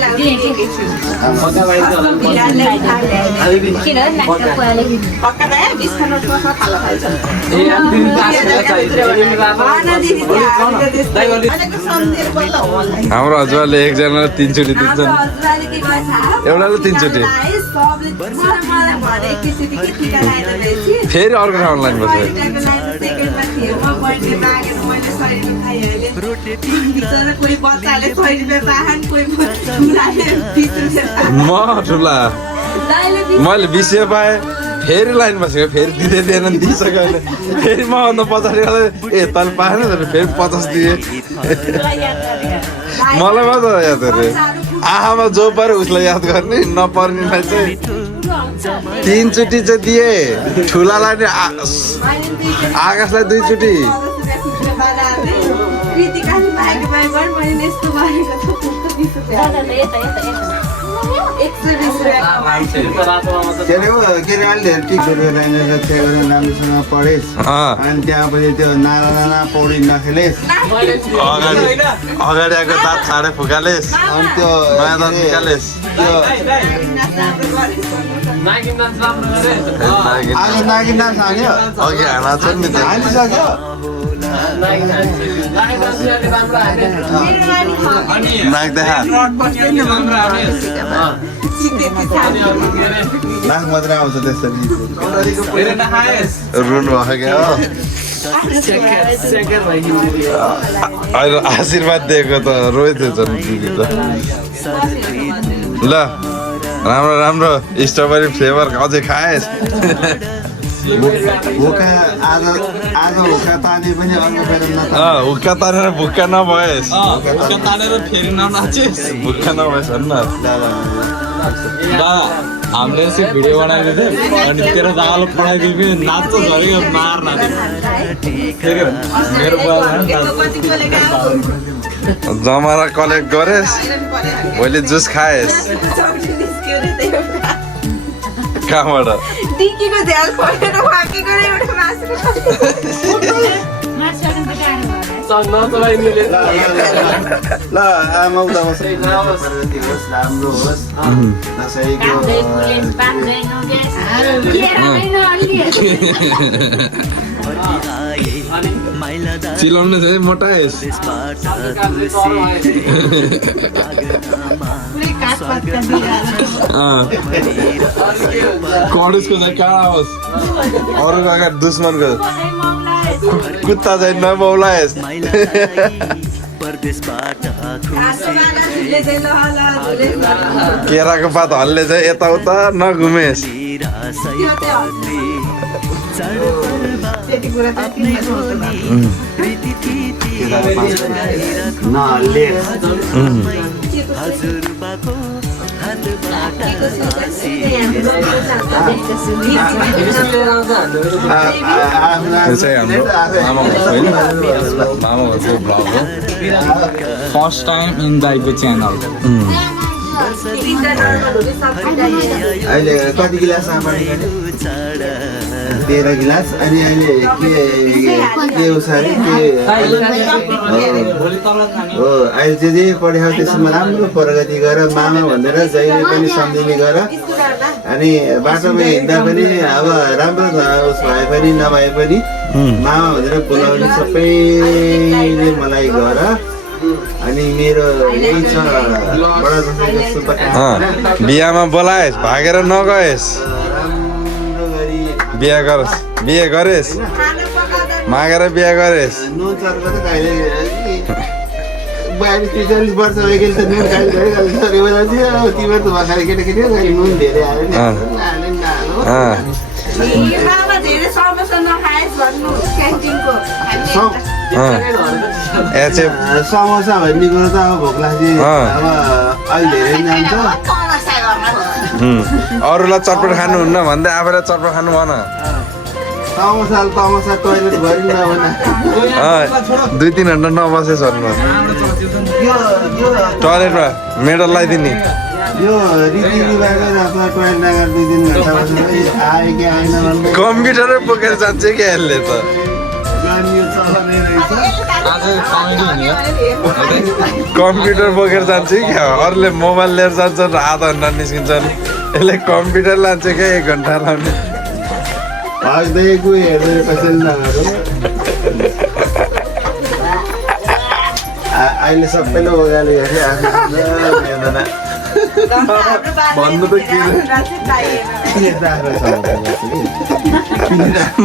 हाम्रो हजुरले एकजनालाई 3 चोटि दिन्छन् एउटाले 3 चोटि फेरि अर्को ठाउँ लाइन बस्छ म ठुला मैले 20 पाएँ फेरि लाइन बसेको फेरि दिँदै दिएन दिइसक्यो अहिले फेरि मभन्दा पछाडि ए तैँले पाएन फेरि 50 दिएँ मलाई मात्र याद अरे आँखामा जो पर्यो उसलाई याद गर्ने नपर्नेलाई चाहिँ 3 चोटि चाहिँ दिए ठुलालाई नि आकाशलाई 2 चोटि के अरे अहिले धेरै टिकहरू राम्रोसँग पढेस् अनि त्यहाँपछि त्यो नाना पौडी नखेलेस् अगाडि आएको दाँत छाडे फुकालेस् अनि त्यो नयाँ दाँत निकालेस् आज नागिन डान्स हान्यो अघि हाना छ नि त हालिसक्यो नाक देखा नाक मात्रै आउँछ त्यसरी रुनु भयो अहिले आशीर्वाद दिएको त रोइथ्यो झन् दिदी त ल राम्रो राम्रो स्ट्रबेरी फ्लेभर अझै खाएस् हुक्का आज हुक्का ताने पनि अर्को बेला हुक्का तानेर भुक्का नभएस् हुक्का तानेर फेरि ननाचेस् भुक्का नभएस् भन्न हामीले चाहिँ भिडियो बनाएको थियो अनि तेरो दादाले पठाइदियो नाच्छ झरेको मार नाच्यो मेरो जमारा कलेक्ट गरेस् भोलि जुस खाएस् कहाँबाट टिकीको झ्याल परेर वाकेको एउटा मासु ल आमा उता राम्रो होस् दसैँको चिलाउनु चाहिँ मोटाएस् कडेजको चाहिँ काँडा होस् अरूको अगाडि दुश्मनको कुत्ता चाहिँ नबौलाएस् केराको पात हल्ले चाहिँ यताउता नघुमेस् यो चाहिँ हाम्रो मामाको होइन मामाको ब्लग हो फर्स्ट टाइम इन दाइको च्यानल अहिले कति गिलास पानी 13 गिलास अनि अहिले के उसरी के हो अहिले जे पढायो त्यसमा राम्रो प्रगति गर मामा भनेर जहिले पनि सम्झिने गर अनि बाटोमा हिँड्दा पनि अब राम्रो उस भए पनि नभए पनि मामा भनेर बोलाउने सबैले मलाई गर अनि मेरो यही छ बडा जस्तो शुभकामना बिहामा बोलाएस् भागेर नगएस् बिहा गरेस् मागेर बिहा गरेस् नुन चर्को त कहिले 42-43 वर्ष भइगयो त नुन खाइ बेला चाहिँ अब तिम्रो त भखाइ केटाकेटी कहिले नुन धेरै आयो नि समोसा भन्ने कुरो त अब भोक लाग्छ अब अहिले धेरै जान्छ अरूलाई चटपट खानुहुन्न भन्दै आफैलाई चटपट खानु भन समोसा टोइलेट भरि नभन 2-3 घन्टा नबसेस् भन्नु टोइलेटमा मेडल लगाइदिने यो रीतिरिवाजै आफ्नो टोइलेट नगर 2-3 घन्टा बसेर आयो कि आएन भन्दै कम्प्युटरै बोकेर जान्छ क्या यसले त कम्प्युटर बोकेर जान्छ क्या अरूले मोबाइल लिएर जान्छन् र आधा घन्टा निस्किन्छन् यसले कम्प्युटर लान्छ क्या 1 घन्टा लाउने भाग्दैको हेर्दै कसैले नगरौँ अहिले सबैले ओगाले हेरे भन्नु त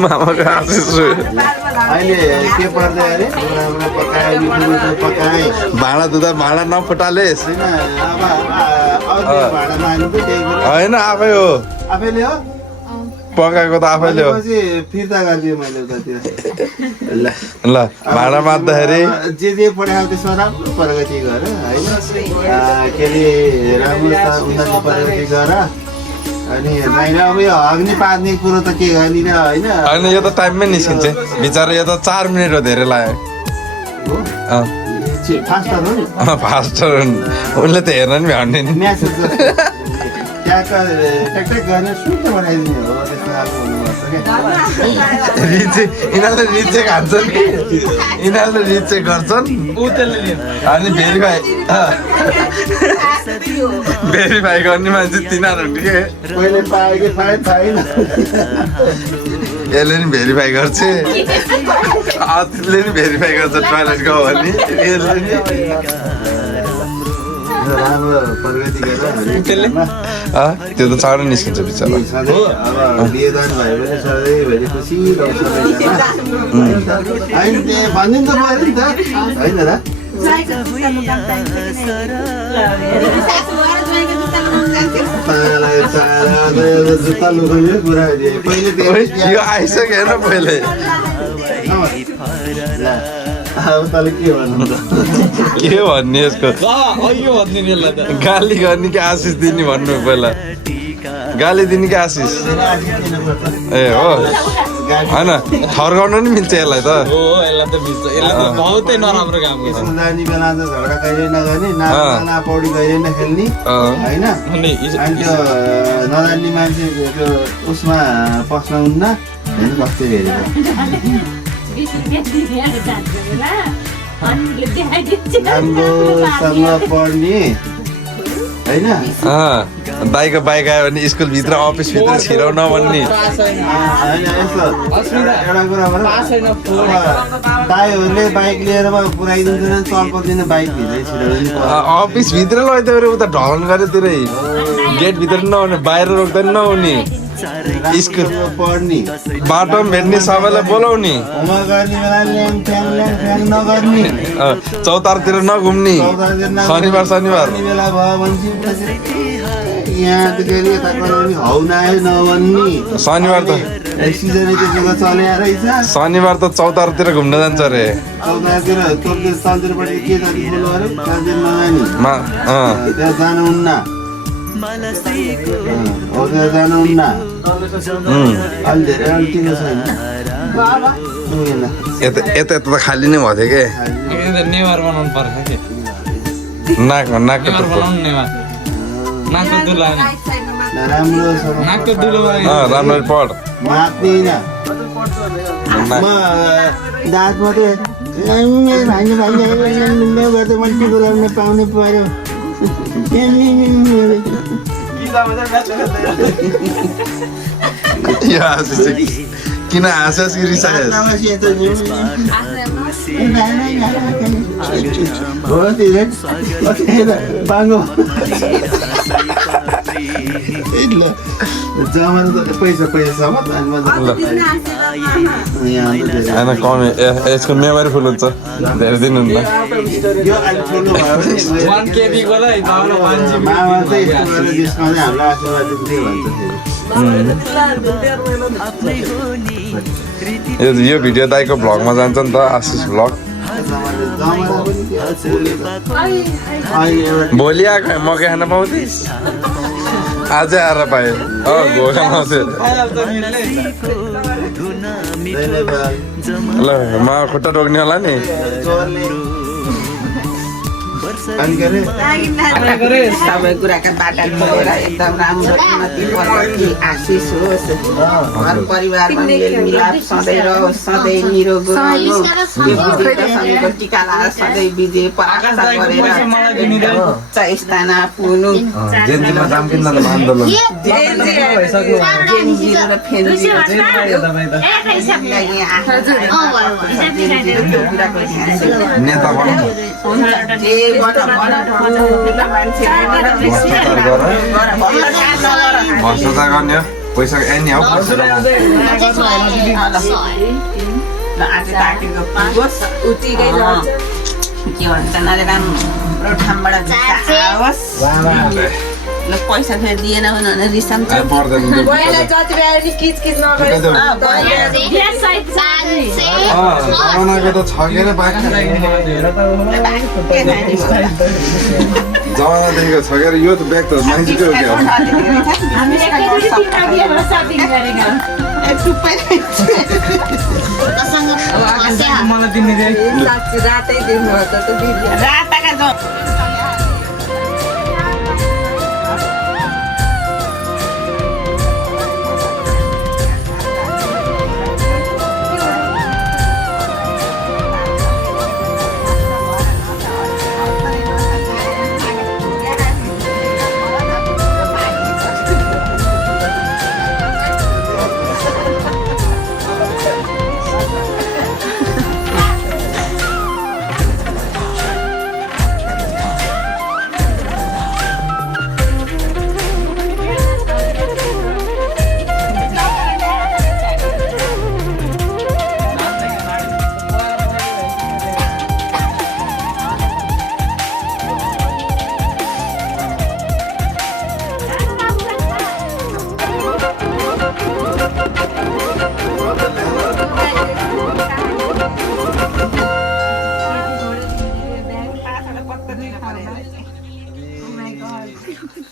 मामाको आशिष अहिले के पर्दै अरे पकाए मिठो पकाए भाँडा धुँदा भाँडा नफुटालेस् होइन आफै हो आफैले हो पकाएको त आफैले हो फिर्ता गरिदिएँ मैले उतातिर ल भाँडा माझ्दाखेरि जे पढायो त्यसमा राम्रो प्रगति गर होइन के अरे राम्रो उन्नति प्रगति गर अनि अब यो अग्नि पार्ने कुरो त के गर्ने र होइन यो त टाइममै निस्किन्छ बिचरा यो त 4 मिनट हो धेरै लाग्यो फास्टर उनले त हेर्न नि भ्याउने नि म्यासेज ट्याक गरेर सुट बनाइदिने हो त्यस्तो अब हुनुपर्छ क्या यिनीहरूले रिचेक हान्छन् यिनीहरूले रिचेक गर्छन् अनि भेरिफाई गर्ने मान्छे तिनीहरू के पहिले पायो कि पाएन यसले नि भेरिफाई गर्छ त्यसले नि भेरिफाई गर्छ टोइलेट गयो भने यसले नि राम्रो प्रगति गरेर त्यो त चाँडो निस्किन्छ बिचरा अब बिहेदान भयो भने सधैँभरि खुसी रहन्छ होइन भनिदिनु त पऱ्यो नि त होइन र जुत्ता लुगाउने कुरा यो आइसक्यो हेर्न पहिले अब तँले के भन्नु त के भन्ने यसको गाली गर्ने कि आशिष दिने भन्नु पहिला गाली दिने कि आशिष ए हो होइन थर्काउनु नि मिल्छ यसलाई त हो यसलाई त मिल्छ यसले त बहुतै नराम्रो काम गर्छ स्कुल जाने बेला त झगडा कहिले नगर्ने नाच्दा पौडी कहिले नखेल्ने होइन अनि अनि त्यो नजान्ने मान्छे त्यो उसमा पस्न हुन्न होइन कस्तो राम्रोसँग पढ्ने होइन दाइको बाइक आयो भने स्कुलभित्र अफिसभित्र छिराउ नभन्ने होइन यस्तो एउटा कुरा दाइहरूले बाइक लिएर पुऱ्याइदिँदैन चल्पदिन बाइकभित्रै छिराउने अफिसभित्र लैदियो अरे उता ढलन गरेतिरै गेटभित्र नहुने बाहिर रोक्दैन नहुने स्कुल पढ्ने बाटोमा भेट्ने सबैलाई बोलाउने होमवर्क गर्ने बेला ल्याङ फ्याङ नगर्ने चौतारतिर नघुम्ने शनिबार पढ्ने बेला भयो भने यहाँ त के अरे यता कराउने हौ नआयो नभन्ने शनिबार त सिजनै त्यतिको चल्या रहेछ शनिबार त चौतारतिर घुम्न जान्छ अरे चौतारतिर तलतिरबाट के जति बोल्नु अरे तलतिर नजाने त्यहाँ जानुहुन्न हो त्यहाँ जानुहुन्न अलि धेरै अलि ठिकै छैन यता यता त खाली नै भएको थियो यो त नेवार बनाउनु पर्छ के कि नाकको नेवार बनाउनु नेवार नाकको दुलो राम्रोसँग नाकको दुलो राम्ररी पढ मात्दैन म दाँत मात्रै भाइ गर्दा मैले टिको लगाउन पाउनु पर्यो किन हाँस्यास् कि रिसाएस् जमाना त पैसा पैसा होइन कमी यसको मेमोरी फुल हुन्छ धेरै दिन हुन्छ यो अहिले ठुलो भयो मामा चाहिँ यस्तो गरेर त्यसमा चाहिँ हामीलाई आशीर्वाद दिँदै भन्छ यो भिडियो दाइको भ्लगमा जान्छ नि त आशिष भ्लग भोलि आएको मकै खान पाउँथिस् आजै आएर पाएँ घोका आउँथ्यो ल म खुट्टा टोक्ने होला नि सबै कुराका बाटा खोलेर एकदम राम्रो उन्नति प्रगति आशिष होस् घर परिवार पनि मिलाप सधैँ रहोस् सधैँ निरोग यो विजयदशमीको टिका लगाएर सधैँ विजय पराकाष्ठा गरेर उच्च स्थान पुग्नु जेन्जीरो र फेन्जीरो भ्रष्टाचार गर्ने हो पैसा एनी हो के भन्छ राम्रो ठाउँबाट आओस् ल पैसा फेरि दिएन भने रिसाउँछ त छगेर बाँकी जमानादेखिको छगेर यो त ब्याग त मान्छेकै हो क्या मलाई दिने रातै दिनुभयो त रातका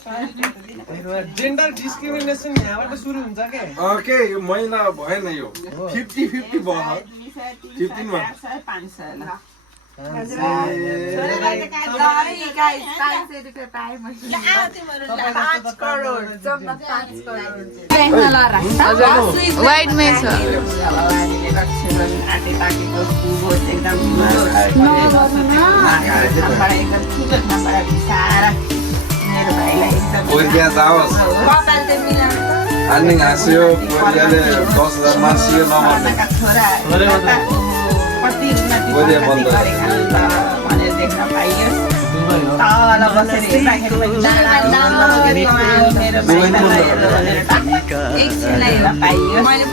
जेन्डर डिस्क्रिमिनेसन यहाँबाट सुरु हुन्छ के के यो महिला भएन यो 50-50 भयो 15 मा वाइट में छ अनि हाँस्यो कोरियाले 10,000 मासियो नभर्ने भनेर देख्न पाइयो तल बसेर हेर्दाखेरि मेरो भाइलाई एकछिनलाई हेर्न पाइयो मैले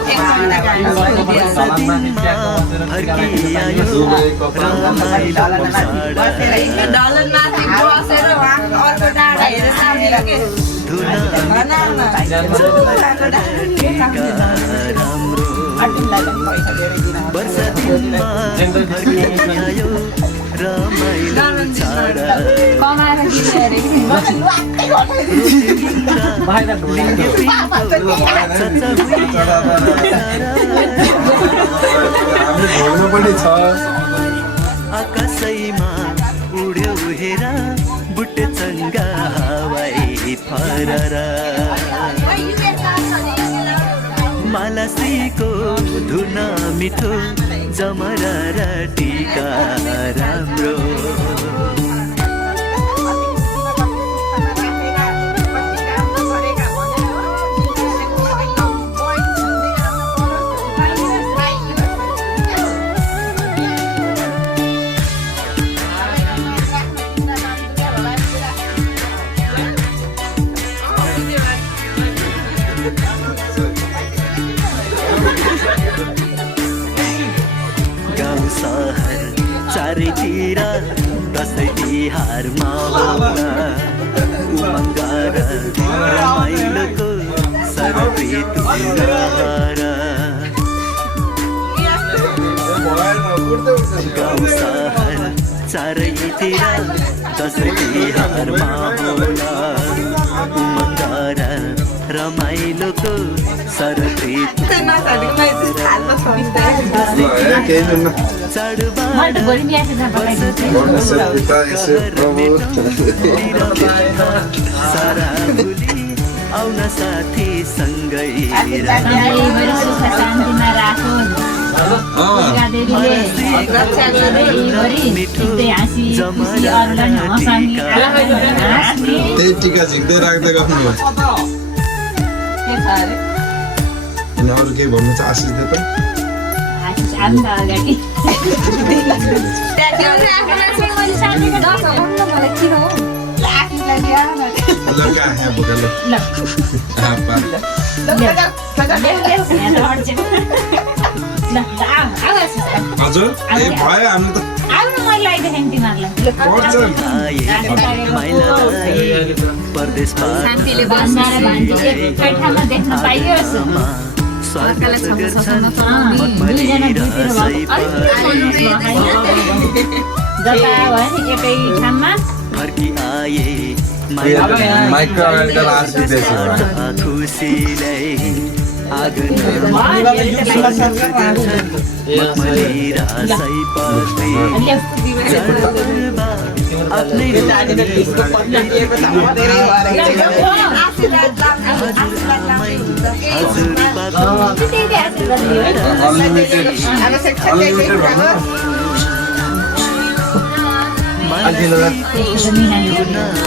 एक घन्टा डलनमाथि बसेर उहाँको अर्को डाँडा हेरेर सामने के आकाशैमा उड्यो हेरा बुट्टे चङ्गा हवाई फररा मालासीको धुन मिठो जमरा र टीका राम्रो चारैतिर दसैँ तिहारमा उमङ्ग र रमाइलोको सर्वृत गाउँ सहर चारैतिर दसैँ तिहारमा उमङ्ग र रमाइलोको सर्वृत सारा भुली आउन साथी सँगै त्यही टिका झिक्दै राख्दै गर्नु अनि अरू केही भन्नु छ आशिष दे त हजुर भयो हामी फर्की आए खुसीलाई आगन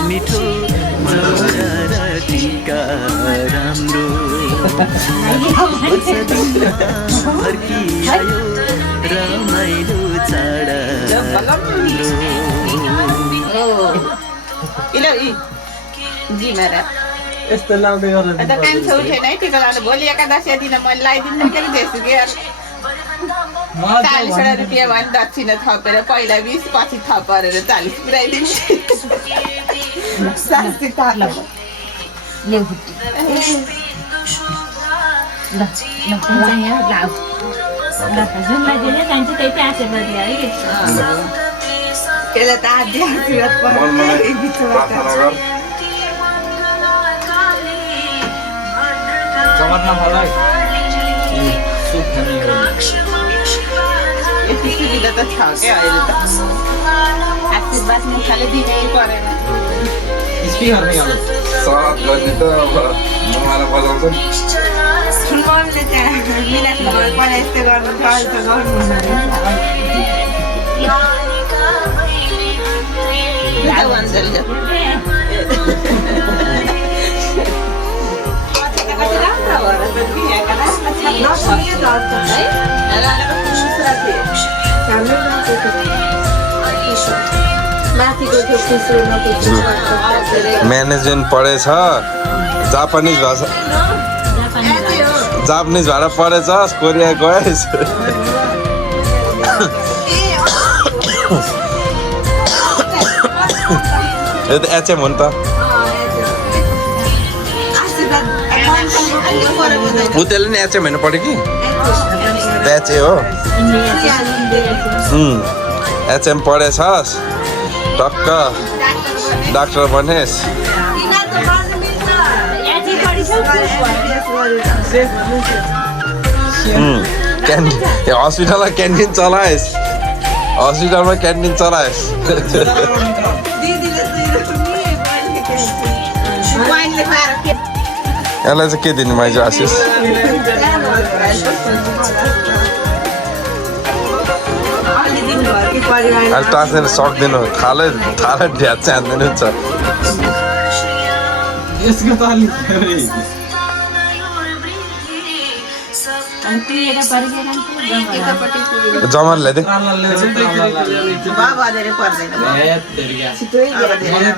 मिठो टीका राम्रो फर्किआयो रमाइलो चाड यस्तो लाउँदै गर्नु भोलि एकादशी दिन मैले लगाइदिनु के त्यसो कि 40 रुपियाँ भने दक्षिणा थपेर पहिला 20 पछि थपेर 40 पुऱ्याइदिन्छु नखालाई सुप खाने हो यति सुविधा त छ क्या अहिले त आशीर्वाद मुखाले दिनै परेन स्पिकर नै अब सराद गर्ने त अब मलाई बजाउँछ नि मैले त्यहाँ मिनाको घर पहिला यस्तो गर्नु थियो अहिले त गर्नु जाऊ अञ्जली जाऊ कति राम्रो होला त बिहेका माथिको त्यो खुसरो नपुग्छ म्यानेजमेन्ट पढेछ जापानिज भाषा जापानिज भएर पढेछ कोरिया गएछ यो त एचएम हो नि त ऊ त्यसले नि एचएम हेर्नु पऱ्यो कि एचए हो एचएम पढेछस् टक्क डाक्टर बनेस् हस्पिटलमा क्यान्टिन चलाएस् हस्पिटलमा क्यान्टिन चलाएस् यसलाई चाहिँ के दिनु मैले आशिष अहिले टाँसेर सक्दिनु थालै ढ्याच हान्दिनु छ यसको त अलिक जमर ल्याइदिए बाबाले पर्दैन मलाई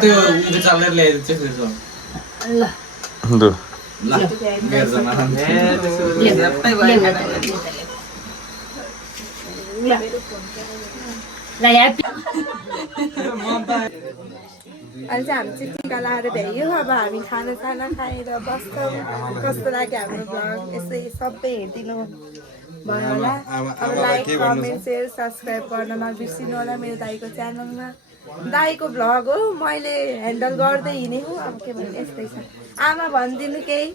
त्यो उयो चालेर ल्याइदिन्छ फेरि लु ल मेरो जमा अहिले चाहिँ हामी चाहिँ टिका लाएर भ्याइयो अब हामी खाना खाएर बस्छौँ कस्तो लाग्यो हाम्रो भ्लग यसै सबै हेरिदिनु भयो होला अब लाइक कमेन्ट सेयर सब्सक्राइब गर्न नबिर्सिनु होला मेरो दाइको च्यानलमा दाइको भ्लग हो मैले ह्यान्डल गर्दै हिँडेको अब के भन्नु यस्तै छ आमा भनिदिनु केही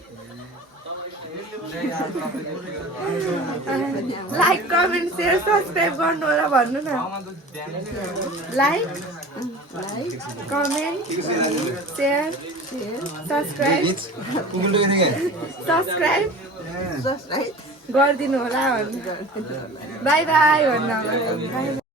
लाइक कमेन्ट सेयर सब्सक्राइब गर्नु होला भन्नु न लाइक कमेन्ट सेयर सब्सक्राइब गरिदिनु होला भन्नु बाई बाई भन्नु होला